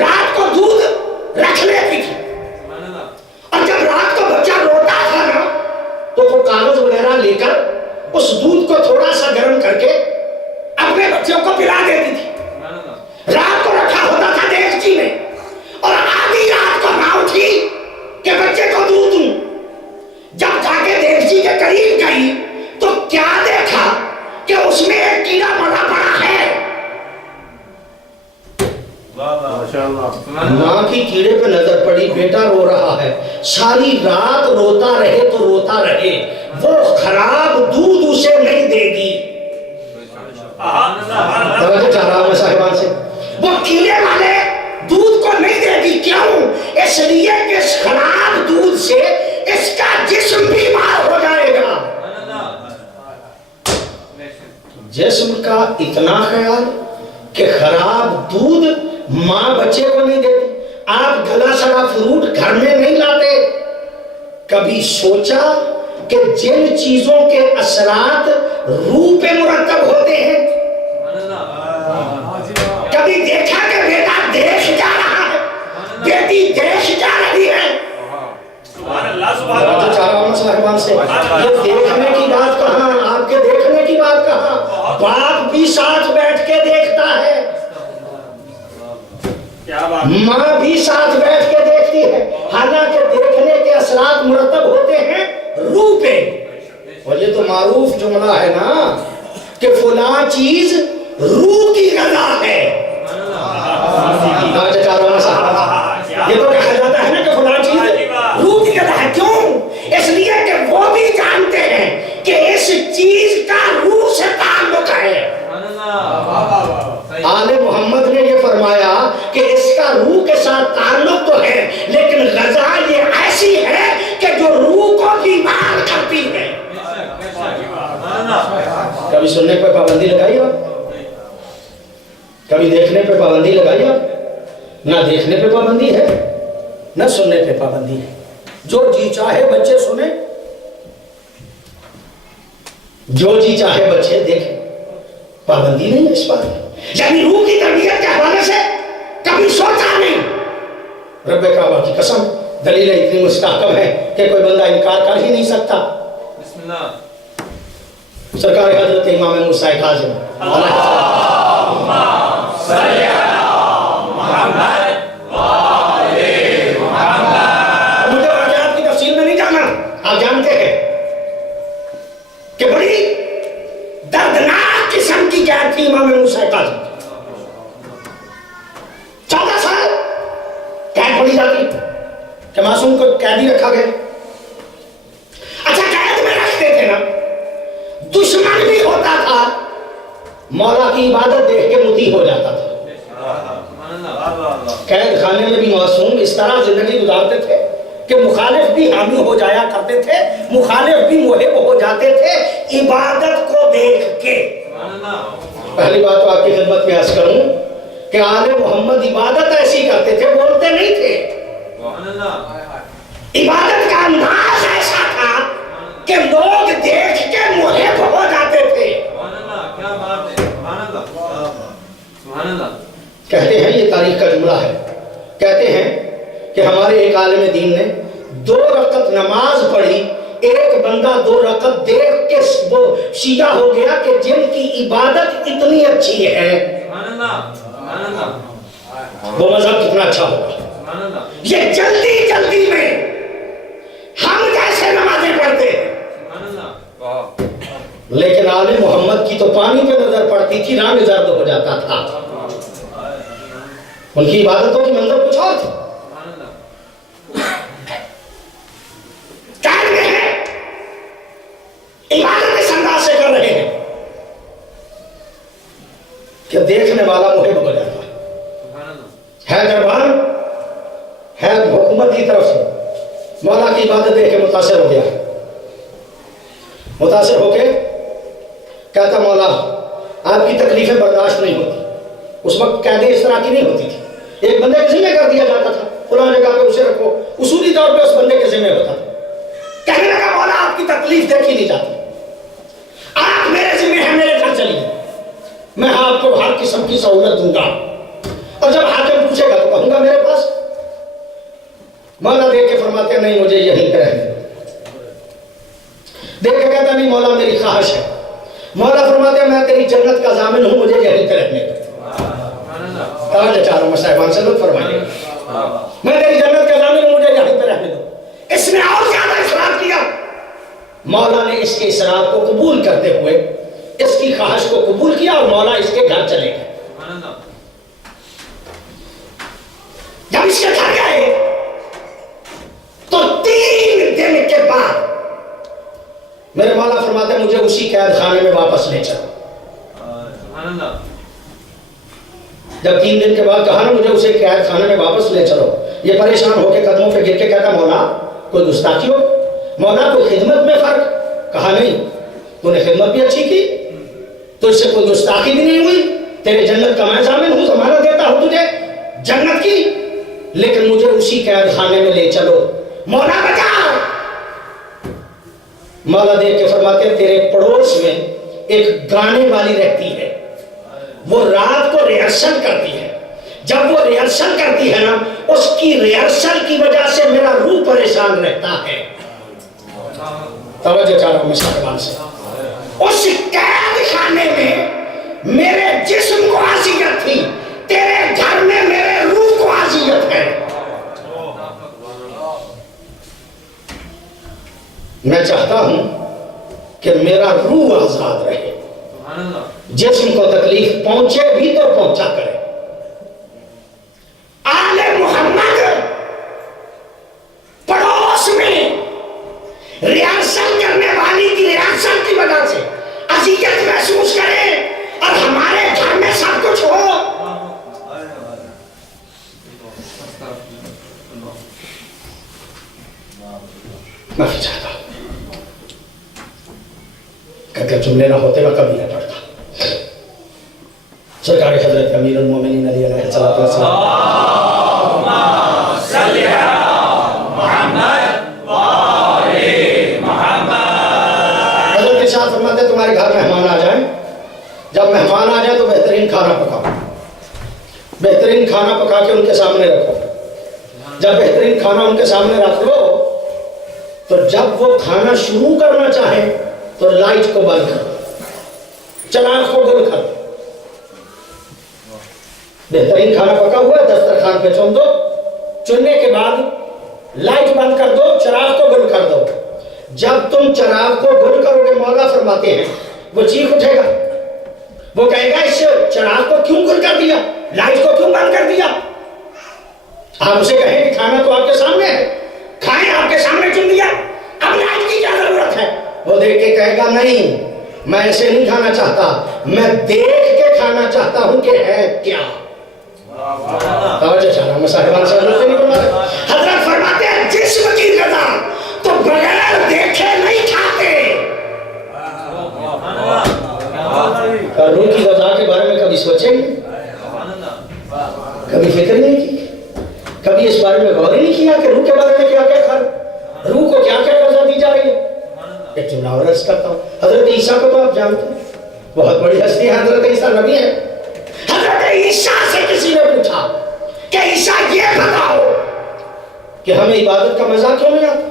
رات کو دودھ رکھ لیتی تھی، اور جب رات کو بچہ روتا تھا نا تو وہ کاغذ وغیرہ لے کر اس دودھ کو تھوڑا سا گرم کر کے اپنے بچوں کو پلا دیتی تھی۔ رات کو رکھا ہوتا تھا دیگچی میں، اور آدھی رات کو نہ اٹھی کہ بچے کو دودھ دوں۔ جب جا کے دیگچی کے قریب گئی تو کیا دیکھا کہ اس میں ایک کیڑا مرا پڑا ہے۔ ماں کی کیڑے پہ نظر پڑی، بیٹا رو رہا ہے، ساری رات روتا رہے تو روتا رہے، وہ خراب دودھ اسے نہیں دے گی۔ توجہ چاہ رہا ہوں میں صاحبان سے، وہ کیڑے والے دودھ کو نہیں دے گی، کیوں؟ اس لیے کہ اس خراب دودھ سے اس کا جسم بیمار ہو جائے گا۔ جسم کا اتنا خیال کہ خراب دودھ ماں بچے کو نہیں دیتی۔ آپ گلا سڑا فروٹ گھر میں نہیں لاتے۔ کبھی سوچا کہ جن چیزوں کے اثرات روح پہ مرتب ہوتے ہیں، کبھی دیکھا کہ بیٹا دیکھ جا رہا ہے، بیٹی دیکھ جا رہی ہے۔ تو چاہ رہا ہوں صاحبان سے، یہ دیکھنے کی بات کہاں، آپ کے دیکھنے کی بات کہاں، باپ بھی ساتھ بیٹھ کے دیکھتا ہے۔ کیا بات ماں بھی ساتھ بیٹھ کے دیکھتی ہے، حالانکہ دیکھنے کے اثرات مرتب ہوتے ہیں روح پہ. اور یہ تو معروف جملہ ہے نا کہ فلاں چیز روح کی غذا ہے. یہ تو کہا جاتا ہے نا کہ فلاں چیز روح کی غذا ہے. کیوں؟ اس لیے کہ وہ بھی جانتے ہیں کہ اس چیز کا روح سے تعلق ہے. آل محمد نے یہ فرمایا کہ اس کا روح کے ساتھ تعلق تو ہے، لیکن غذا یہ ایسی ہے کہ جو روح کو بیمار کرتی ہے. کبھی سننے پہ پابندی لگائی آپ؟ کبھی دیکھنے پہ پابندی لگائی آپ؟ نہ دیکھنے پہ پابندی ہے نہ سننے پہ پابندی ہے. جو جی چاہے بچے سنیں، جو جی چاہے بچے دیکھیں، پابندی نہیں ہے اس بات میں. یعنی روح کی تربیت کے حوالے سے کبھی سوچا نہیں. رب کعبہ کی قسم دلیل اتنی مستحکم ہے کہ کوئی بندہ انکار کر ہی نہیں سکتا. بسم اللہ. سرکار حضرت امام موسیٰ کاظم اللہم صلی علی محمد وآلِ محمد. مجھے واقعات کی تفصیل میں نہیں جانا، آپ جانتے ہیں کہ بڑی دردناک قسم کی قید تھی امام موسیٰ کاظم. 14 سال قید پڑی جاتی کہ معصوم کو قیدی رکھا گیا. اچھا قید میں رکھتے تھے نا، دشمن بھی ہوتا تھا مولا کی عبادت دیکھ کے مطیع ہو جاتا تھا. قید خانے میں بھی معصوم اس طرح زندگی گزارتے تھے کہ مخالف بھی حامی ہو جایا کرتے تھے، مخالف بھی محب ہو جاتے تھے عبادت کو دیکھ کے. پہلی بات تو آپ کی خدمت میں عرض کروں کہ آل محمد عبادت ایسی کرتے تھے، بولتے نہیں تھے. عبادت کا انداز ایسا تھا کہ لوگ دیکھ کے محب ہو جاتے تھے. کہتے ہیں، یہ تاریخ کا جملہ ہے، کہتے ہیں کہ ہمارے ایک عالم دین نے 2 رکعت نماز پڑھی، ایک بندہ 2 رکعت دیکھ کے وہ شیعہ ہو گیا کہ جن کی عبادت اتنی اچھی ہے وہ مذہب کتنا اچھا ہوگا. یہ جلدی جلدی میں ہم جیسے نمازیں پڑھتے ہیں، لیکن آل محمد کی تو پانی پہ نظر پڑتی تھی، رنگ زرد ہو جاتا تھا. ان کی عبادتوں کی منظر کچھ اور تھی. عبادت اس انداز سے کر رہے ہیں کہ دیکھنے والا محب ہو جاتا ہے. دربار ہے حکومت کی طرف سے مولا کی عبادت دیکھ کے متاثر ہو گیا، متاثر ہو کے کہتا مولا آپ کی تکلیفیں برداشت نہیں ہوتی. اس وقت قیدی اس طرح کی نہیں ہوتی تھی، ایک بندے کے ذمہ کر دیا جاتا تھا، فلاں جگہ پہ اسے رکھو، اصولی طور پہ اس بندے کے ذمہ ہوتا تھا. کہنے لگا مولا آپ کی تکلیف دیکھی نہیں جاتی، آپ میرے ذمہ ہیں، میرے گھر چلیے، میں آپ کو ہر قسم کی سہولت دوں گا، اور جب حاکم پوچھے گا تو کہوں گا میرے پاس. مولا دیکھ کے فرماتے ہیں نہیں مجھے یہیں پہ رہنے دو. دیکھ کے کہتا نہیں مولا میری خواہش ہے. مولا فرماتے ہیں میں تیری جنت کا ضامن ہوں، مجھے یہیں پہ رہنے دو. توجہ چاروں میں صاحبان سے لوگ فرمائیں میں تیری جنت کا ضامن ہوں، مجھے یہیں پہ رہنے دو. اس نے اور زیادہ اصرار کیا. مولا نے اس کے اصرار کو قبول کرتے ہوئے اس کی خواہش کو قبول کیا اور مولا اس کے گھر چلے گئے. جب اس کے گھر گئے تو 3 دن کے بعد میرے مولا فرماتے ہیں مجھے اسی قید خانے میں واپس لے چلو. جب 3 دن کے بعد کہا نا مجھے اسے قید خانے میں واپس لے چلو، یہ پریشان ہو کے قدموں پہ گر کے کہتا مولا کوئی گستاخی ہو، مولا کوئی خدمت میں فرق؟ کہا نہیں، تو نے خدمت بھی اچھی کی، تو اس سے کوئی گستاخی بھی نہیں ہوئی، تیرے جنت کا میں ضامن ہوں، ضمانت دیتا ہوں تجھے جنت کی، لیکن مجھے اسی قید خانے میں لے چلو. مولا بچا. مولا دیکھ کے فرماتے ہیں تیرے پڑوس میں ایک گانے والی رہتی ہے، وہ رات کو ریہرسل کرتی ہے. جب وہ ریہرسل کرتی ہے نا، اس کی ریہرسل کی وجہ سے میرا روح پریشان رہتا ہے. توجہ چاہ رہا ہوں میں صاحبان سے. اس قید خانے میں میرے جسم کو اذیت تھی، تیرے گھر میں میرے روح کو میں چاہتا ہوں کہ میرا روح آزاد رہے، جسم کو تکلیف پہنچے بھی تو پہنچا کرے۔ آل محمد پڑوس میں ریاست کرنے والی کی ریاست کی وجہ سے اذیت محسوس کرے اور ہمارے گھر میں سب کچھ ہو۔ معافی چاہتا ہوں، کہ جملے نہ ہوتے میں کبھی نہ پڑھتا۔ سرکار حضرت امیر المومنین علیہ الصلوۃ والسلام حضرت ارشاد فرماتے ہیں تمہارے گھر مہمان آ جائیں، جب مہمان آ جائیں تو بہترین کھانا پکاؤ، بہترین کھانا پکا کے ان کے سامنے رکھو۔ جب بہترین کھانا ان کے سامنے رکھ لو تو جب وہ کھانا شروع کرنا چاہیں تو لائٹ کو بند کرو، چراغ کو گل کرو۔ بہترین کھانا پکا ہوا ہے، دسترخوان پہ چن دو، چننے کے بعد لائٹ بند کر دو، چراغ کو گل کر دو۔ جب تم چراغ کو گل کرو گے، مولا فرماتے ہیں وہ چیخ اٹھے گا، وہ کہے گا اس چراغ کو کیوں گل کر دیا، لائٹ کو کیوں بند کر دیا؟ آپ اسے کہیں کہ کھانا تو آپ کے سامنے ہے، کھائیں، آپ کے سامنے چن دیا، اب لائٹ کی کیا ضرورت ہے؟ وہ دیکھ کے کہے گا نہیں، میں ایسے نہیں کھانا چاہتا، میں دیکھ کے کھانا چاہتا ہوں کہ ہے کیا۔ حضرت فرماتے ہیں جسم کی غذا تو بغیر دیکھے نہیں کھاتے، اور روح کی غذا کے بارے میں کبھی سوچے نہیں، کبھی فکر نہیں کی، کبھی اس بارے میں غور ہی نہیں کیا کہ روح کے بارے میں کیا کیا کھا، روح کو کیا کیا غذا دی جا رہی ہے۔ ایک جملہ اور عرض کرتا ہوں، حضرت عیسیٰ کو تو آپ جانتے ہیں، بہت بڑی ہستی ہے، حضرت عیسیٰ نبی ہے۔ حضرت عیسیٰ سے کسی نے پوچھا کہ عیسیٰ یہ بتاؤ کہ ہمیں عبادت کا مزہ کیوں نہیں آتا؟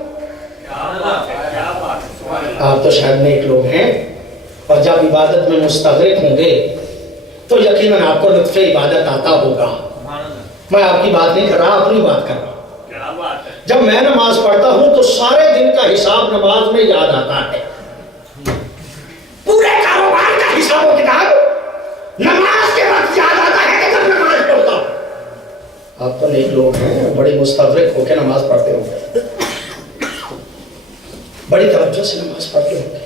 آپ تو شاید نیک لوگ ہیں، اور جب عبادت میں مستغرق ہوں گے تو یقیناً آپ کو لطف عبادت آتا ہوگا۔ میں آپ کی بات نہیں کر رہا، اپنی بات کر رہا ہوں۔ جب میں نماز پڑھتا ہوں تو سارے دن کا حساب نماز میں یاد آتا ہے، پورے کاروبار کا حساب و کتاب نماز کے وقت یاد آتا ہے کہ جب نماز پڑھتا ہوں۔ آپ تو نیک لوگ ہیں، بڑی مستغرق ہو کے نماز پڑھتے ہوں گے، بڑی توجہ سے نماز پڑھتے ہوں گے۔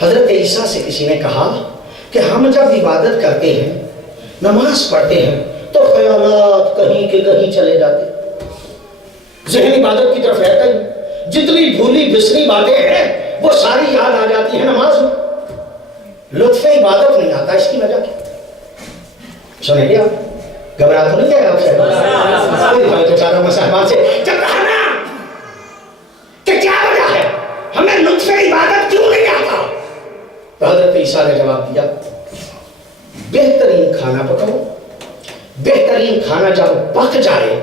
حضرت عیسیٰ سے کسی نے کہا کہ ہم جب عبادت کرتے ہیں، نماز پڑھتے ہیں تو خیالات کہیں کے کہیں چلے جاتے، ذہن عبادت کی طرف رہتا ہی، جتنی بھولی بسری باتیں ہیں وہ ساری یاد آ جاتی ہیں نماز میں، لطف عبادت نہیں آتا۔ اس کی وجہ کیا؟ سنیں گے آپ، گھبرا تو نہیں گئے آپ سے؟ تو چاروں میں صاحبان سے جب کہا نا کہ کیا وجہ ہے ہمیں لطف عبادت کیوں نہیں آتا، تو حضرت عیسیٰ نے جواب دیا بہترین کھانا پکاؤ، بہترین کھانا جب پک جائے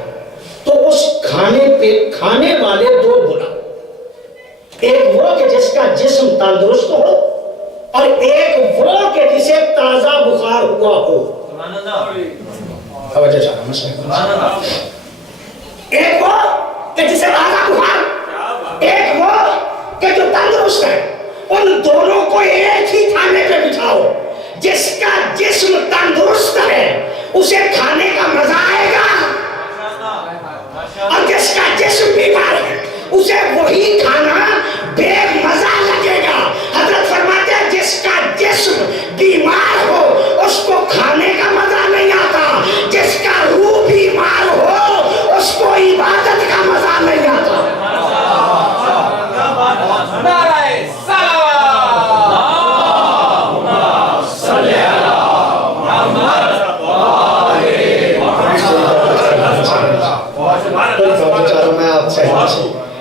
تو اس کھانے پہ کھانے والے دو بلاؤ، ایک وہ کہ جس کا جسم تندرست ہو، اور ایک وہ کہ جسے تازہ بخار ہوا ہو۔ توجہ چاہتا ہوں، ایک وہ کہ جسے تازہ بخار، ایک وہ کہ جو تندرست ہے، ان دونوں کو ایک ہی کھانے پہ بٹھاؤ۔ جس کا جسم تندرست ہے اسے کھانے کا مزہ آئے گا، اور جس کا جسم بیمار ہے اسے وہی کھانا بے مزہ لگے گا۔ حضرت فرماتے ہیں جس کا جسم بیمار ہو اس کو کھانے کا مزہ نہیں آتا، جس کا روح بیمار ہو اس کو عبادت کا مزہ نہیں آتا۔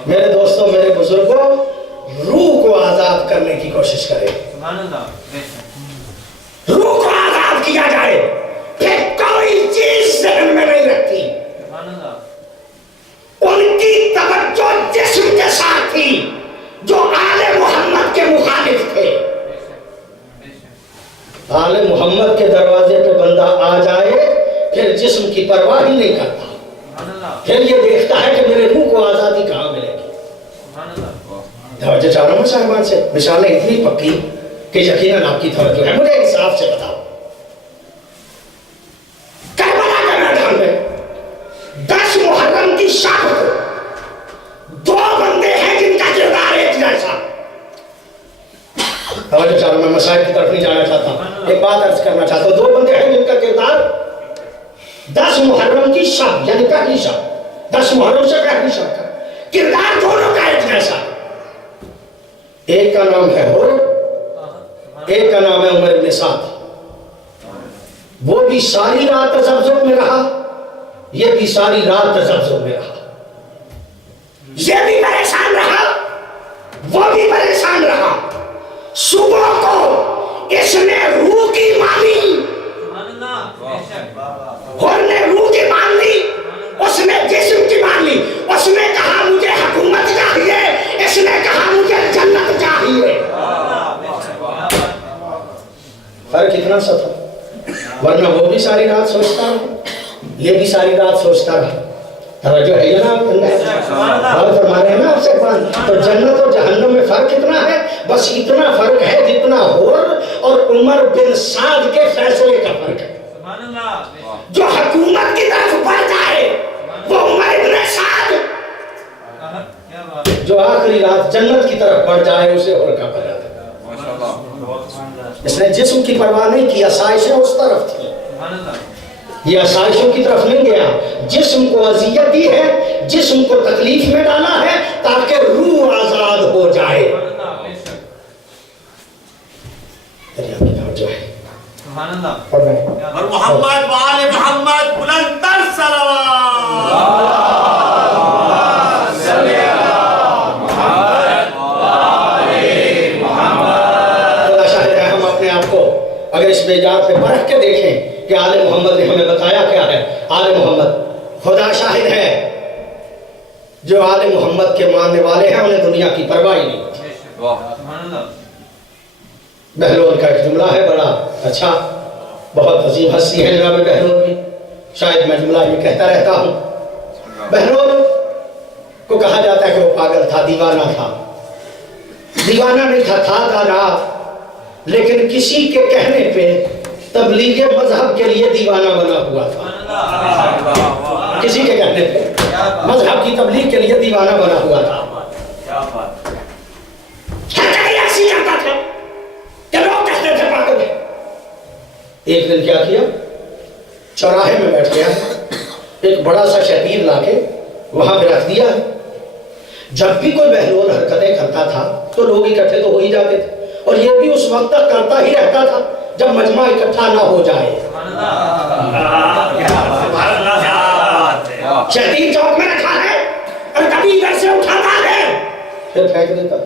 میرے دوستوں، میرے بزرگوں، روح کو آزاد کرنے کی کوشش کریں، روح کو آزاد کیا جائے، پھر کوئی چیز ذہن میں نہیں رکھتی۔ ان کی توجہ جسم کے ساتھ تھی جو آل محمد کے مخالف تھے۔ آل محمد کے دروازے پہ بندہ آ جائے پھر جسم کی پرواہ ہی نہیں کرتا، پھر یہ دیکھتا ہے کہ میرے روح کو آزادی کہاں ملے گی۔ توجہ چاہ رہا ہوں صاحبان سے، مثالیں اتنی پکی کہ یقیناً آپ کی توجہ ہے. مجھے انصاف سے بتاؤ، کربلا کے میدان میں 10 محرم کی شب کو 2 بندے ہیں جن کا کردار ایک جیسا. توجہ چاہ رہا ہوں، میں مسائل کی طرف نہیں جانا چاہتا، ایک بات عرض کرنا چاہتا ہوں. 2 بندے ہیں جن کا کردار 10 محرم کی شب یعنی پہلی شب، 10 محرم سے پہلی شب کا کردار دونوں کا ایک جیسا. ایک کا نام ہے ہور، ایک کا نام ہے عمر بن سعد. وہ بھی ساری رات تذبذب میں رہا، یہ بھی ساری رات تذبذب میں رہا. یہ بھی پریشان رہا، وہ بھی پریشان رہا. صبح کو اس نے روح کی مانی، ہور نے روح کی مان لی، اس نے جسم کی مان لی. اس نے کہا مجھے حکومت چاہیے، اس نے کہا مجھے جنت چاہیے. فرق اتنا سا تھا، ورنہ وہ بھی ساری رات سوچتا رہا، یہ بھی ساری رات سوچتا رہا. توجہ ہے جناب، اور فرما رہے ہیں نا آپ سے تو جنت اور جہنم میں فرق اتنا ہے، بس اتنا فرق ہے جتنا ہور اور عمر بن سعد کے فیصلے کا فرق ہے. جو حکومت کی طرف بڑھ جائے وہ عمر بن سعد، جو آخری رات جنت کی طرف بڑھ جائے اسے ہور کا پتہ. اس نے جسم کی پرواہ نہیں کی، آسائشیں اس طرف تھی، یہ آسائشوں کی طرف نہیں گیا. جسم کو اذیت دی ہے، جسم کو تکلیف میں ڈالا ہے تاکہ روح آزاد ہو جائے. جو ہے اور محمد وآل محمد بلند تر صلوات. اگر اس بیجات پہ پرکھ کے دیکھیں کہ آل محمد نے ہمیں بتایا کیا ہے. آل محمد خدا شاہد ہے، جو آل محمد کے ماننے والے ہیں انہیں دنیا کی پرواہ نہیں. بہلول کا ایک جملہ ہے بڑا اچھا، بہت عظیم ہستی ہے جناب بہلول کی، شاید میں جملہ یہ کہتا رہتا ہوں. بہلول کو کہا جاتا ہے کہ وہ پاگل تھا، دیوانہ تھا. دیوانہ نہیں تھا، تھا لیکن کسی کے کہنے پہ تبلیغ مذہب کے لیے دیوانہ بنا ہوا تھا. کسی کے کہنے پہ مذہب کی تبلیغ کے لیے دیوانہ بنا ہوا تھا. ایسی کرتا تھا کہ لوگ کہتے تھے پاگل ہے. ایک دن کیا کیا، چوراہے میں بیٹھ گیا، ایک بڑا سا شبیر لا کے وہاں پہ رکھ دیا. جب بھی کوئی بہلول حرکتیں کرتا تھا تو لوگ اکٹھے تو ہو ہی جاتے تھے، اور یہ بھی اس وقت تک کرتا ہی رہتا تھا جب مجمع اکٹھا نہ ہو جائے. شہید چوک میں رکھا ہے اور کبھی ادھر سے اٹھاتا ہے پھر پھینک دیتا،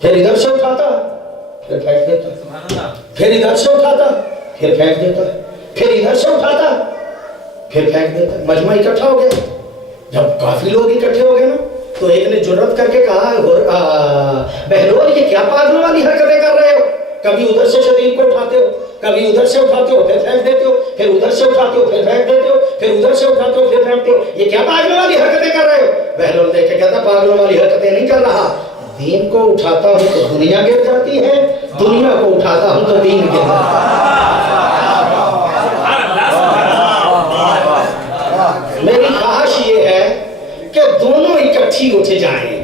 پھر ادھر سے اٹھاتا پھر پھینک دیتا، پھر ادھر سے اٹھاتا پھر پھینک دیتا، پھر ادھر سے اٹھاتا پھر پھینک دیتا. مجمع اکٹھا ہو گیا. جب کافی لوگ اکٹھے ہو گئے نا تو ایک نے جرات کر کے کہا بہلول یہ کیا پاگلوں والی حرکتیں کر رہے ہو؟ کبھی ادھر سے شدید کو اٹھاتے ہو، کبھی ادھر سے اٹھاتے ہو پھر پھینک دیتے ہو، پھر ادھر سے اٹھاتے ہو پھر پھینک دیتے ہو، پھر ادھر سے اٹھاتے ہو پھر پھینکتے ہو. یہ کیا پاگلوں والی حرکتیں کر رہے ہو؟ بہلول دیکھ کے کہتا پاگلوں والی حرکتیں نہیں کر رہا، دین کو اٹھاتا ہوں تو دنیا گر جاتی ہے، دنیا کو اٹھاتا ہوں تو دین گر جاتا ہے. میری خواہش یہ ہے کہ دونوں اکٹھی اٹھ جائیں.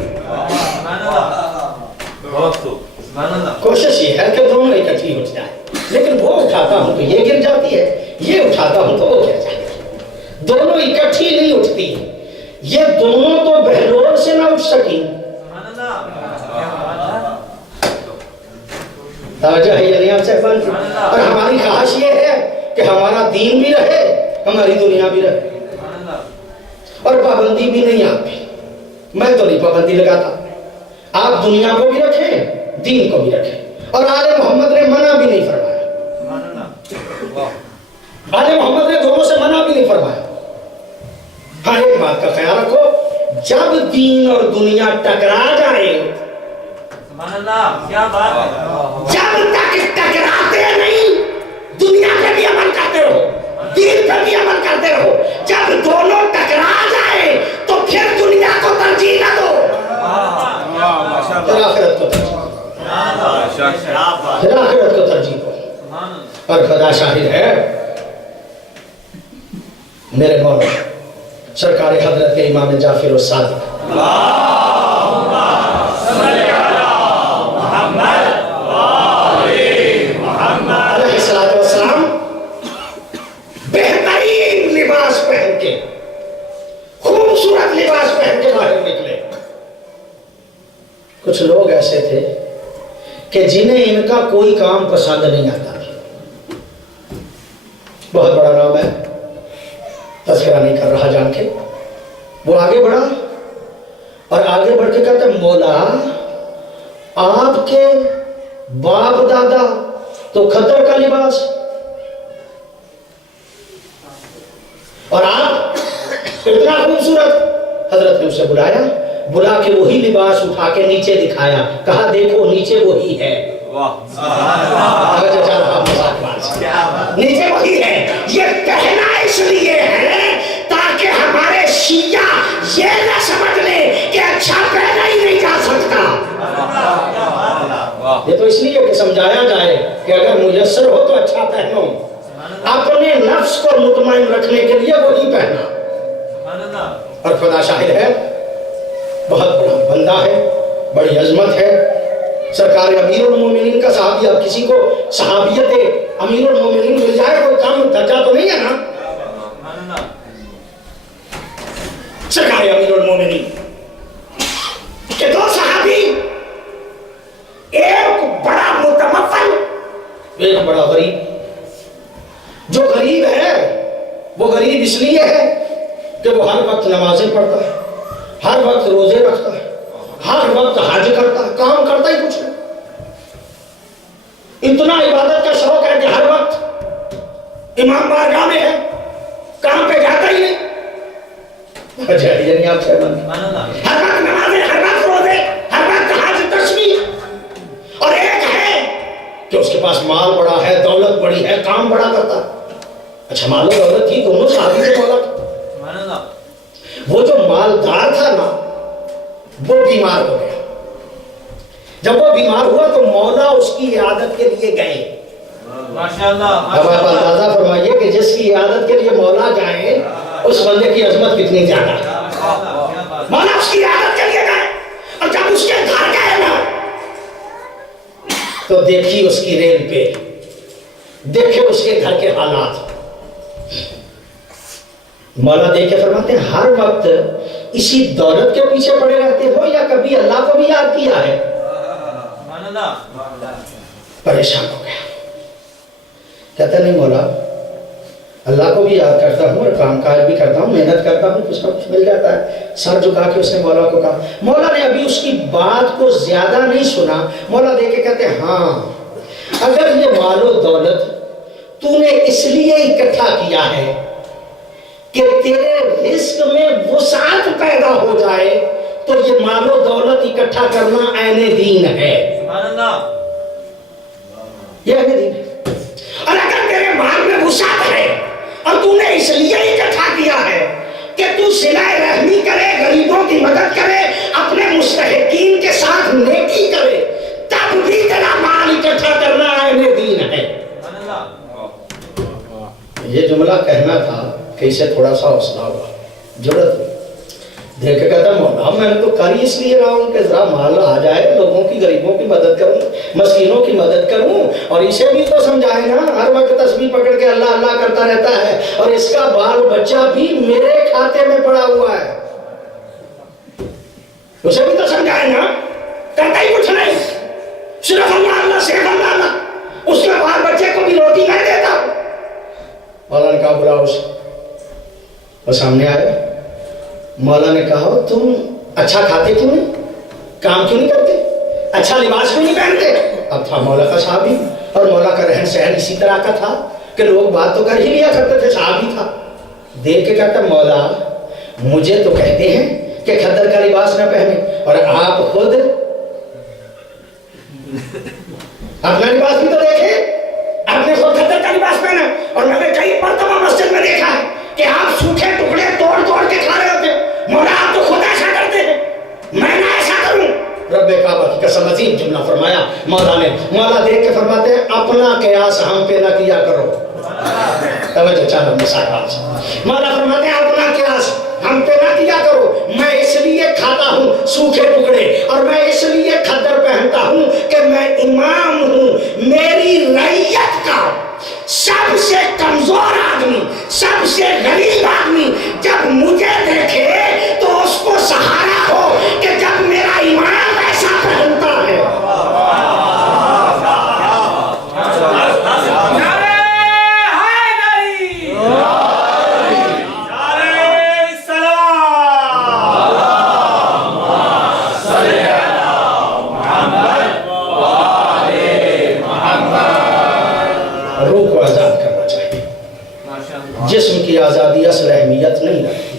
کوشش یہ ہے کہ دونوں اکٹھی اٹھ جائیں، لیکن وہ اٹھاتا ہوں تو یہ گر جاتی ہے، یہ اٹھاتا ہوں تو وہ گر جاتی ہے. دونوں اکٹھی نہیں اٹھتی. یہ دونوں تو بہلول سے نہ اٹھ سکی. توجہ ہے یعنی آپ سے اور ہماری خواہش یہ ہے کہ ہمارا دین بھی رہے، ہماری دنیا بھی رہے، اور پابندی بھی نہیں آتی. میں تو نہیں پابندی لگاتا. آپ دنیا کو بھی رکھیں، دین کو بھی رکھیں. اور آل محمد نے منع بھی نہیں فرمایا، آل محمد نے دونوں سے منع بھی نہیں فرمایا. ہاں ایک بات کا خیال رکھو، جب دین اور دنیا ٹکرا جائے، جب تک ٹکراتے نہیں دنیا پہ بھی عمل کرتے رہو، دین پہ بھی عمل کرتے رہو. جب دونوں ٹکرا جائے تو پھر دنیا کو ترجیح نہ دو. اور خدا شاہد ہے میرے مولا سرکار حضرت امام جعفر الصادق علیہ السلام بہترین لباس پہن کے خوبصورت لباس پہن کے باہر نکلے. کچھ لوگ ایسے تھے کہ جنہیں ان کا کوئی کام پسند نہیں آتا. بہت بڑا نام ہے, تذکرہ نہیں کر رہا جان کے. وہ آگے بڑھا اور آگے بڑھ کے کہتا مولا آپ کے باپ دادا تو خطر کا لباس اور آپ اتنا خوبصورت. حضرت نے اسے بلایا, بلا کے وہی لباس اٹھا کے نیچے دکھایا, کہا دیکھو نیچے وہی ہے. نیچے وہی ہے. یہ کہنا اس لیے ہے تاکہ ہمارے شیعہ یہ نہ سمجھ لیں کہ اچھا پہنا ہی نہیں جا سکتا. یہ تو اس لیے کہ سمجھایا جائے کہ اگر میسر ہو تو اچھا پہنو. اپنے نفس کو مطمئن رکھنے کے لیے وہی پہنا. اور خدا شاہد ہے بہت بڑا بندہ ہے, بڑی عظمت ہے. سرکار امیر المومنین کا صحابی, اب کسی کو صحابیت امیر المومنین مل جائے کوئی کام درجہ تو نہیں ہے نا. سرکار امیر المومنین کہ دو صحابی, ایک بڑا متمفل, ایک بڑا غریب. جو غریب ہے وہ غریب اس لیے ہے کہ وہ ہر وقت نمازیں پڑھتا ہے, ہر وقت روزے رکھتا ہے, ہر وقت حج کرتا ہے, کام کرتا ہی کچھ نہیں. اتنا عبادت کا شوق ہے کہ ہر وقت امام بارگاہ میں ہے, کام پہ جاتا ہی نہیں. یعنی آپ سے ہر وقت نمازیں, ہر وقت روزے, ہر وقت حج تسبیح. اور ایک ہے کہ اس کے پاس مال بڑا ہے, دولت بڑی ہے, کام بڑا کرتا ہے. اچھا مال و دولت تھی دونوں صحابی کے مولا. وہ جو مالدار تھا نا وہ بیمار ہو گیا. جب وہ بیمار ہوا تو مولا اس کی عیادت کے لیے گئے. اب آپ اندازہ فرمائیے کہ جس کی عیادت کے لیے مولا جائیں اس بندے کی عظمت کتنی زیادہ ہے. مولا اس کی عیادت کے لیے گئے اور جب اس کے گھر گئے نا تو دیکھی اس کی ریل پہ, دیکھے اس کے گھر کے حالات. مولا دیکھ کے فرماتے ہیں ہر وقت اسی دولت کے پیچھے پڑے رہتے ہو یا کبھی اللہ کو بھی یاد کیا ہے؟ پریشان ہو گیا. کہتا نہیں مولا اللہ کو بھی یاد کرتا ہوں اور کام کاج بھی کرتا ہوں, محنت کرتا ہوں, کچھ نہ کچھ مل جاتا ہے. سر جھکا کے اس نے مولا کو کہا. مولا نے ابھی اس کی بات کو زیادہ نہیں سنا. مولا دیکھ کے کہتے ہیں ہاں اگر یہ مال و دولت تو نے اس لیے اکٹھا کیا ہے کہ تیرے رزق میں وسعت پیدا ہو جائے تو یہ مال و دولت اکٹھا کرنا عین دین ہے. یہ عین دین ہے. اور اگر تیرے مال میں وسعت ہے اور تو نے اس لیے اکٹھا کیا ہے کہ تو صلہ رحمی کرے, غریبوں کی مدد کرے, اپنے مستحقین کے ساتھ نیکی کرے, تب بھی تیرا مال اکٹھا کرنا عین دین ہے. یہ جملہ کہنا تھا کہ اسے تھوڑا سا حوصلہ ہوا, ضرورت ہوئی. دیکھ کے کہتا مولا میں تو کر ہی اس لیے رہا ہوں کہ ذرا مال آ جائے, لوگوں کی غریبوں کی مدد کروں, مسکینوں کی مدد کروں. اور اسے بھی تو سمجھائے نا, ہر وقت تسبیح پکڑ کے اللہ اللہ کرتا رہتا ہے اور اس کا بال بچہ بھی میرے کھاتے میں پڑا ہوا ہے. اسے بھی تو سمجھائے نا, کہتا ہی کچھ نہیں, صرف اللہ اللہ صرف اللہ اللہ. اس کے بال بچے کو بھی روٹی میں دیتا ہوں. مولا نے کہا بلا اسے. وہ سامنے آیا. مولا نے کہا تم اچھا کھاتے کیوں نہیں, کام کیوں نہیں کرتے, اچھا لباس کیوں نہیں پہنتے. اب تھا مولا کا صحابی اور مولا کا رہن سہن اسی طرح کا تھا کہ لوگ بات تو کر ہی لیا کرتے تھے, صحابی تھا. دیکھ کے کہتا مولا مجھے تو کہتے ہیں کہ خدر کا لباس نہ پہنے اور آپ خود اپنا لباس بھی تو دیکھیں, آپ نے خود خدر کا لباس پہنا. اور میں نے کئی مرتبہ مسجد میں دیکھا ہے کہ آپ سوکھے ٹکڑے توڑ توڑ کے کھا رہے ہوتے. مولا آپ تو خود ایسا کرتے ہیں, میں نہ ایسا کروں. رب کعبہ کی قسم عظیم جملہ فرمایا مولا دیکھ کے فرماتے ہیں اپنا قیاس ہم پہ نہ کیا کرو. توجہ چاہتا ہوں. مولا فرماتے ہیں اپنا قیاس ہم پہ نہ کیا کرو. میں اس لیے کھاتا ہوں سوکھے ٹکڑے اور میں اس لیے کھدر پہنتا ہوں کہ میں امام ہوں. میری رعیت کا سب سے کمزور آدمی، سب سے غریب آدمی جب مجھے دیکھے تو اس کو سہارا ہو کہ جب میرا امام ایسا پہنتا ہے. جسم کی آزادی اصل اہمیت نہیں رکھتی.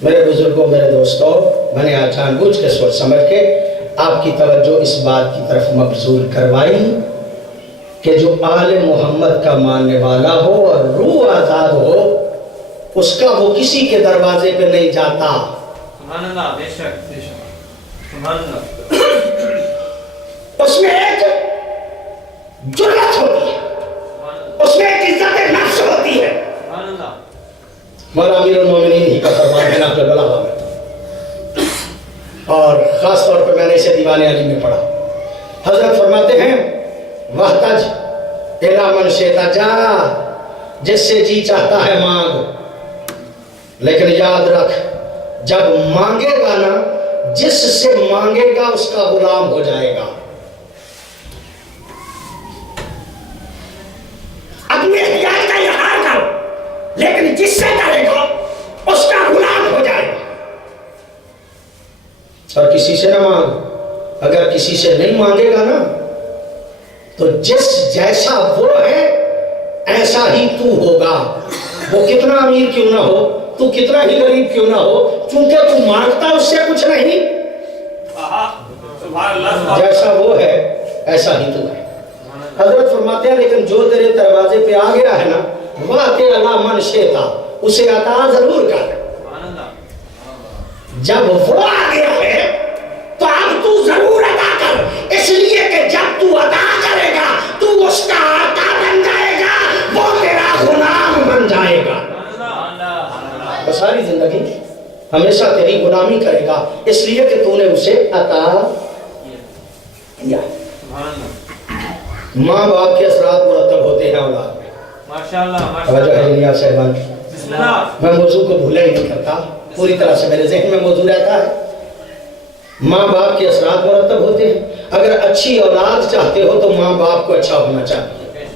میرے بزرگوں، میرے دوستوں، میں نے آج جان بوجھ کے سوچ سمجھ کے آپ کی توجہ اس بات کی طرف مبذول کروائی کہ جو آل محمد کا ماننے والا ہو اور روح آزاد ہو اس کا وہ کسی کے دروازے پہ نہیں جاتا. سبحان اللہ. بے شک بے شک. سبحان اللہ. اس میں ایک جرأت ہوتی ہے، اس میں ایک عزت نفس ہوتی ہے. مولا امیر المومنین ہی کا فرمان ہے نقل البلاغہ میں، اور خاص طور پہ میں نے اسے دیوان علی میں پڑھا. حضرت فرماتے ہیں وحتج الی من شئت، جا جس سے جی چاہتا ہے مانگ، لیکن یاد رکھ جب مانگے گا نا جس سے مانگے گا اس کا غلام ہو جائے گا. اپنے احتیاج کا اظہار کرو لیکن جس سے کرے گا اس کا غلام ہو جائے گا. اور کسی سے نہ مانگ. اگر کسی سے نہیں مانگے گا نا تو جس جیسا وہ ہے ایسا ہی تو ہوگا. وہ کتنا امیر کیوں نہ ہو، تو کتنا ہی غریب کیوں نہ ہو، چونکہ تو مانگتا اس سے کچھ نہیں، جیسا وہ ہے ایسا ہی تو ہے. حضرت فرماتے ہیں لیکن جو تیرے دروازے پہ آ گیا ہے نا واقع اللہ من شئتا، اسے عطا ضرور کر. جب وہ آ گیا ہے تو اب تو ضرور عطا کر، اس لیے کہ جب تو عطا کرے گا تو اس کا عطا بن جائے گا، وہ تیرا غلام بن جائے گا. وہ ساری زندگی ہمیشہ تیری غلامی کرے گا اس لیے کہ تو نے اسے عطا کیا. ماں باپ کے اثرات مرتب ہوتے ہیں اولاد میں. توجہ ہے دنیا صاحبان، میں موضوع کو بھولا ہی نہیں کرتا، پوری طرح سے میرے ذہن میں موضوع رہتا ہے. ماں باپ کے اثرات مرتب ہوتے ہیں. اگر اچھی اولاد چاہتے ہو تو ماں باپ کو اچھا ہونا چاہیے.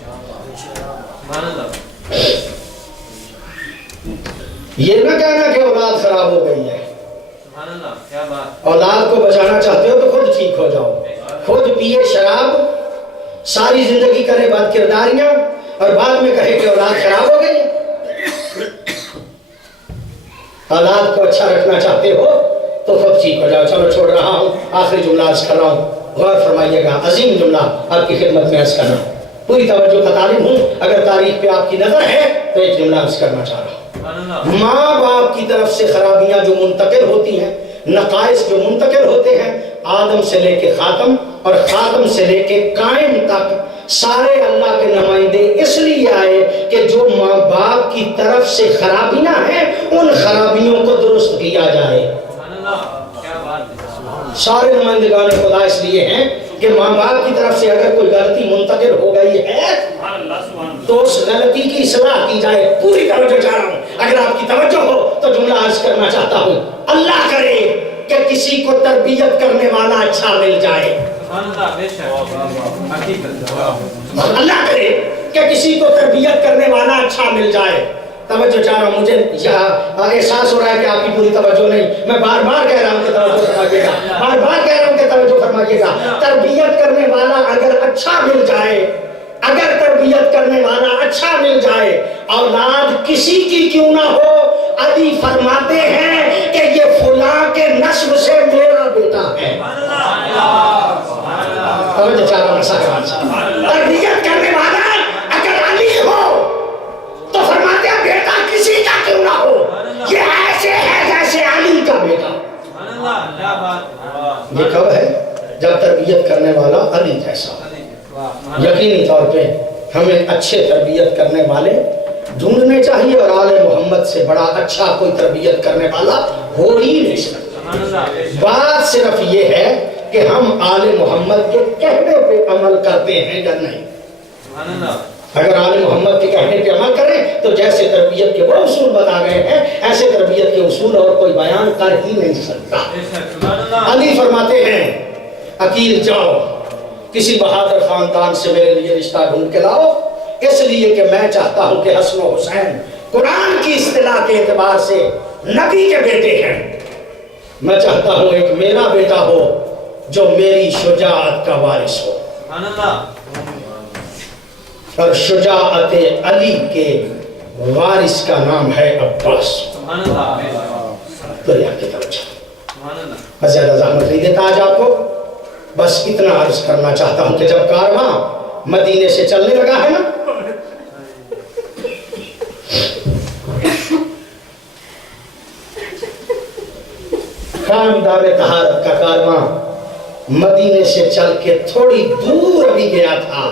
یہ نہ کہنا کہ اولاد خراب ہو گئی ہے. اولاد کو بچانا چاہتے ہو تو خود ٹھیک ہو جاؤ. خود پیے شراب، ساری زندگی کرے بد کرداریاں اور بعد میں کہے کہ اولاد خراب ہو گئی. اولاد کو اچھا رکھنا چاہتے ہو تو خود ٹھیک ہو جاؤ. چلو چھوڑ رہا ہوں، آخری جملہ عرض کر رہا ہوں، غور فرمائیے گا. عظیم جملہ آپ کی خدمت میں عرض کرنا، پوری توجہ کا طالب ہوں. اگر تاریخ پہ آپ کی نظر ہے تو ایک جملہ عرض کرنا چاہ رہا ہوں. ماں باپ کی طرف سے خرابیاں جو منتقل ہوتی ہیں، نقائص جو منتقل ہوتے ہیں، آدم سے لے کے خاتم اور خاتم سے لے کے قائم تک سارے اللہ کے نمائندے اس لیے آئے کہ جو ماں باپ کی طرف سے خرابیاں ہیں ان خرابیوں کو درست کیا جائے. سارے نمائندگان خدا اس لیے ہیں کہ ماں باپ کی طرف سے اگر کوئی غلطی منتقل ہو گئی ہے تو اس غلطی کی اصلاح کی جائے. پوری توجہ چاہ رہا ہوں، اگر آپ کی توجہ ہو تو جملہ عرض کرنا چاہتا ہوں. اللہ کرے کہ کسی کو تربیت کرنے والا اچھا مل جائے. اللہ کرے کہ کسی کو تربیت کرنے والا اچھا مل جائے. توجہ چاہ رہا ہوں، مجھے احساس ہو رہا ہے کہ آپ کی پوری توجہ نہیں. میں بار بار کہہ رہا ہوں کہ توجہ فرمائیے گا، بار بار کہہ رہا ہوں کہ توجہ فرمائیے گا. تربیت کرنے والا اگر اچھا مل جائے، اگر تربیت کرنے والا اچھا مل جائے، اولاد کسی کی کیوں نہ ہو، علی فرماتے ہیں کہ یہ فلاں کے نسب سے میرا بیٹا ہے. توجہ چاہ رہا ہوں، تربیت کرنے والا اگر علی ہو تو فرماتے ہیں بیٹا کسی کا کیوں نہ ہو، یہ ایسے ہے جیسے علی کا بیٹا. یہ کب ہے؟ جب تربیت کرنے والا علی جیسا. یقینی طور پہ ہمیں اچھے تربیت کرنے والے ڈھونڈنے چاہیے اور آل محمد سے بڑا اچھا کوئی تربیت کرنے والا ہو ہی نہیں سکتا. بات صرف یہ ہے کہ ہم آل محمد کے کہنے پہ عمل کرتے ہیں یا نہیں. اگر آل محمد کے کہنے پہ عمل کریں تو جیسے تربیت کے وہ اصول بتا گئے ہیں ایسے تربیت کے اصول اور کوئی بیان کر ہی نہیں سکتا. علی فرماتے ہیں عقیل جاؤ کسی بہادر خاندان سے میرے لیے رشتہ ڈھونڈ کے لاؤ، اس لیے کہ میں چاہتا ہوں کہ حسن و حسین قرآن کی اصطلاح کے اعتبار سے نبی کے بیٹے ہیں. میں چاہتا ہوں ایک میرا بیٹا ہو جو میری شجاعت کا وارث ہو. اور شجاعت علی کے وارث کا نام ہے عباس. تو یہاں کی طرف میں زیادہ زحمت نہیں دیتا آج آپ کو، بس اتنا عرض کرنا چاہتا ہوں کہ جب کارواں مدینے سے چلنے لگا ہے نا، خاندان طہارت کا کارواں مدینے سے چل کے تھوڑی دور ابھی گیا تھا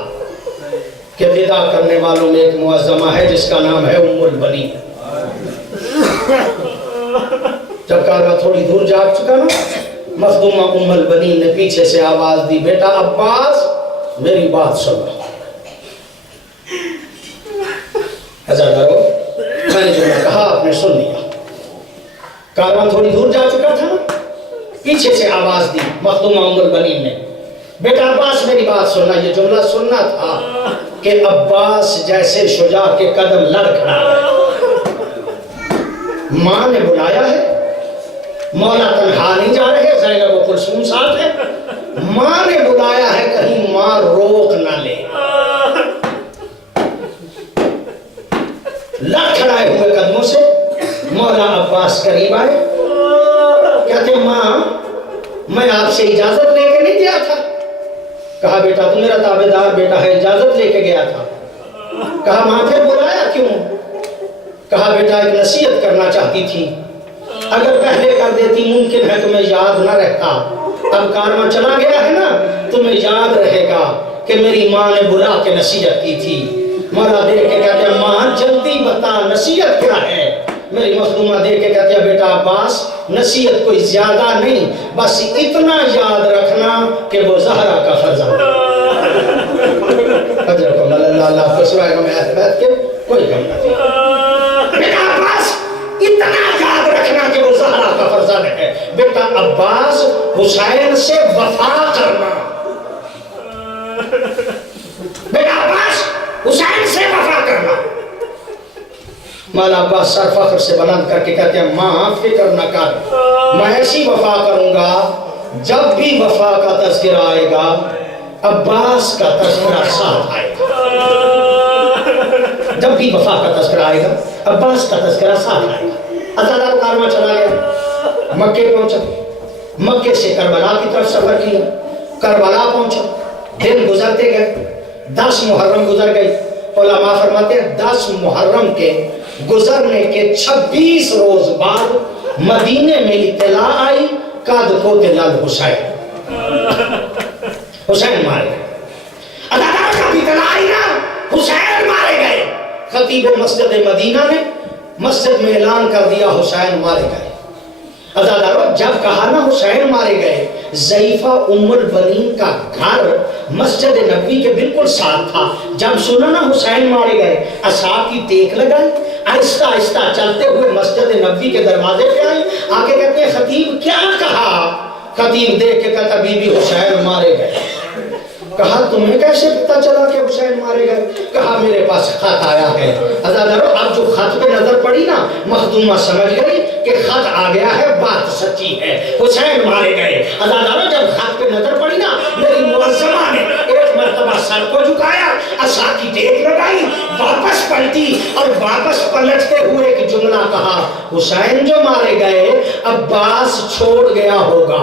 کہ ودا کرنے والوں میں ایک معظمہ ہے جس کا نام ہے ام البنین. جب کارواں تھوڑی دور جا چکا نا، مخدومہ ام البنین نے پیچھے سے آواز دی، بیٹا عباس میری بات سن. عزادارو میں نے جو کہا آپ نے سن لیا. کارواں تھوڑی دور جا چکا تھا نا، پیچھے سے آواز دی مخدومہ ام البنین نے، بیٹا عباس میری بات سننا. یہ جملہ سننا تھا کہ عباس جیسے شجاع کے قدم لڑ کھڑا ہے. ماں نے بلایا ہے، مولا تنہا نہیں جا رہے، زینب و کلثوم ساتھ ہے. ماں نے بلایا ہے کہیں ماں روک نہ لے. لڑ کھڑائے ہوئے قدموں سے مولا عباس قریب آئے، کہتے ماں میں آپ سے اجازت لے کے نہیں گیا تھا. کہا بیٹا تو میرا تابعدار بیٹا ہے، اجازت لے کے گیا تھا. کہا ماں پھر بلایا کیوں؟ کہا بیٹا ایک نصیحت کرنا چاہتی تھی، اگر پہلے کر دیتی ممکن ہے تمہیں یاد نہ رہتا. اب کارواں چلا گیا ہے نا، تمہیں یاد رہے گا کہ میری ماں نے بلا کے نصیحت کی تھی. مولا دیکھ کے کہتے ہیں ماں جلدی بتا نصیحت کیا ہے. میری مخدومہ دیکھ کے کہتے ہیں بیٹا عباس نصیحت کوئی زیادہ نہیں، بس اتنا یاد رکھنا کہ وہ زہرا کا فرزند حضرت اللہ کو سوائے ہمیں احبت کے کوئی غم نہ تھی. بیٹا عباس اتنا یاد رکھنا کہ وہ زہرا کا فرزند ہے. بیٹا عباس حسین سے وفا کرنا. بیٹا عباس حسین سے وفا کرنا. مولا عباس سر فخر سے بلند کر کے کہتے ہیں ماں فکر نہ کر، میں ایسی وفا کروں گا جب بھی وفا کا تذکرہ آئے گا عباس کا تذکرہ ساتھ آئے گا. جب بھی وفا کا تذکرہ آئے گا عباس کا تذکرہ ساتھ آئے گا. عزادار کارواں چلا گیا، مکے پہنچا، مکے سے کربلا کی طرف سفر کیا. کربلا پہنچا، دن گزرتے گئے، 10 محرم گزر گئی. علماء فرماتے ہیں 10 محرم کے گزرنے کے 26 روز بعد مدینے میں اطلاع آئی قد قتل الحسین، حسین مارے گئے. عدالت کا اطلاع آئی نا حسین مارے گئے. خطیب مسجد مدینہ نے مسجد میں اعلان کر دیا حسین مارے گئے. عزادارو جب کہا نا حسین مارے گئے، ضعیفہ ام البنین کا گھر مسجد نبوی کے بالکل ساتھ تھا. جب سنا نا حسین مارے گئے، اصحاب کی ٹیک لگائی، آہستہ آہستہ چلتے ہوئے مسجد نبوی کے دروازے پہ آئی. آگے کہتے ہیں خطیب کیا کہا؟ خطیب دیکھ کے کہتا بی بی حسین مارے گئے. کہا تمہیں کیسے پتہ چلا کہ حسین مارے گئے؟ کہا میرے پاس خط آیا ہے. عزادارو اب جو خط پہ نظر پڑی نا، مخدومہ سمجھ گئی کہ خط آ گیا ہے، بات سچی ہے، حسین مارے گئے. عزادارو جب خط پہ نظر پڑی نا، میری معظمہ نے ایک مرتبہ سر کو جھکایا، عصا کی ٹیک لگائی، واپس پلٹی اور واپس پلٹتے ہوئے ایک جملہ کہا، حسین جو مارے گئے عباس چھوڑ گیا ہوگا.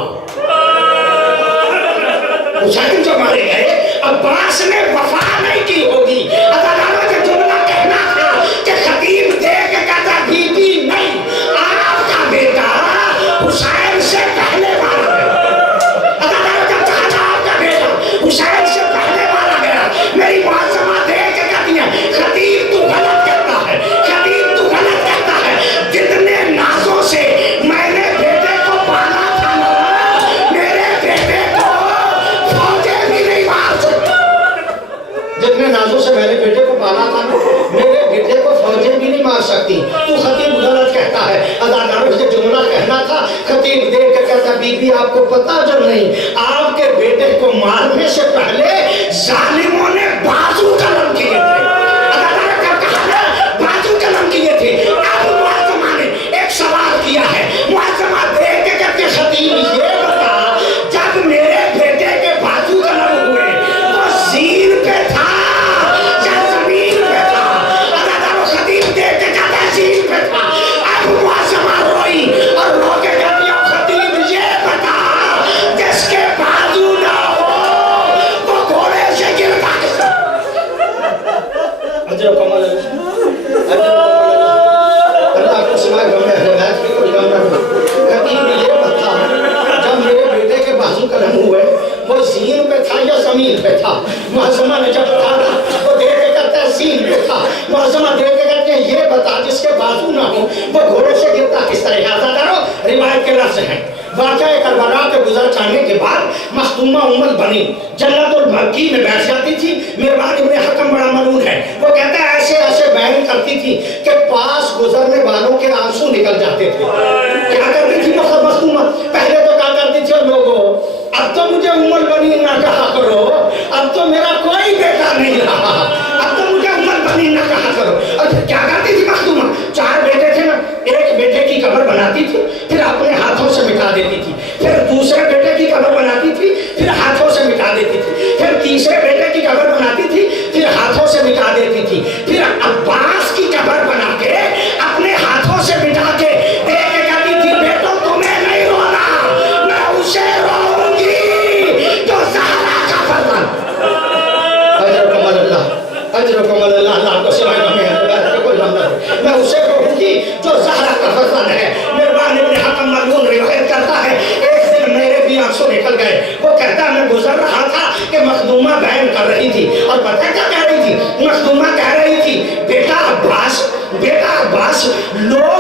حسین جو مارے گئے عباس نے وفا نہیں کی ہوگی. عدالت کا جملہ کہنا تھا کہ خطیب دیکھ کے کہتا بی بی نہیں، آپ کا بیٹا حسین سے پہلے مارا گیا. عدالت کا کہا آپ بی بی آپ کو پتا جو نہیں، آپ کے بیٹے کو مارنے سے پہلے ظالموں نے بازو قلم کیے تھے، بازو قلم کیے تھے۔ اب معظمہ نے ایک سوال کیا ہے، معظمہ دیکھ کے کہتے خطیب یہ بتا، جب میرے بیٹے کے بازو قلم ہوئے وہ زین پہ تھا یا زمین پہ تھا؟ اللہ خطیب دیکھ کے کہتے زین پہ تھا۔ اب معظمہ روئی اور رو کے کہتی ہے خطیب یہ بتا، جس کے بازو نہ ہو وہ گھوڑے سے گرتا کس اجر و کمال اللہ کو سنا گمے ہدایت کی کوئی غم نہ ہو۔ خطیب یہ بتا، جب میرے بیٹے کے بازو قلم ہوئے وہ زین پہ تھا یا زمین پہ تھا؟ معظمہ نے جب کہا وہ دیکھ کے کہتا ہے زین پہ تھا۔ معظمہ دیکھ کے کہتے ہیں یہ بتا، جس کے بازو نہ ہو وہ گھوڑے سے گرتا کس طرح؟ یاد کرو روایت کے لفظ ہیں، واقعہ کربلا کے گزر جانے کے بعد مخدومہ امت بنی جنت المکی میں بیٹھ جاتی تھی۔ میربان ابن حکم بڑا منون ہے، وہ کہتا ہے ایسے ایسے بیان کرتی تھی کہ پاس گزرنے والوں کے آنسو نکل جاتے تھے۔ کیا کرتی تھی مخدومہ؟ پہلے تو کہا کرتی تھی لوگوں اب تو مجھے امت بنی نہ کہا کرو، اب تو میرا کوئی بیٹا نہیں رہا، اب تو مجھے امت بنی نہ کہا کرو۔ اور پھر کیا کرتی تھی مخدومہ؟ 4 بیٹے تھے نا، ایک بیٹے کی قبر بناتی تھی پھر اپنے ہاتھوں سے مٹا دیتی تھی، پھر دوسرے بیٹے کی قبر بناتی تھی پھر ہاتھوں سے مٹا دیتی تھی، پھر تیسرے بیٹے کی قبر بناتی تھی پھر ہاتھوں سے مٹا دیتی تھی، پھر عباس کی قبر بنا کے اپنے ہاتھوں سے مٹا کے دیکھ کے کہتی تھی بیٹوں تمہیں نہیں رونا، میں اسے روؤں گی جو زہرا کا فرزند۔ اجر و کمال اللہ، اجر و کمال اللہ، اللہ کو سوائے ہمیں کوئی غم نہ ہو۔ میں اسے روؤں گی جو زہرا کا فرزند ہے۔ میربان ابن حکم مرمون روایت کرتا ہے ایک دن میرے بھی آنسو نکل گئے۔ وہ کہتا ہے میں گزر رہا تھا کہ مخدومہ بیان کر رہی تھی، اور پتہ کیا کہہ رہی تھی؟ مخدومہ کہہ رہی تھی بیٹا عباس، بیٹا عباس، لوگ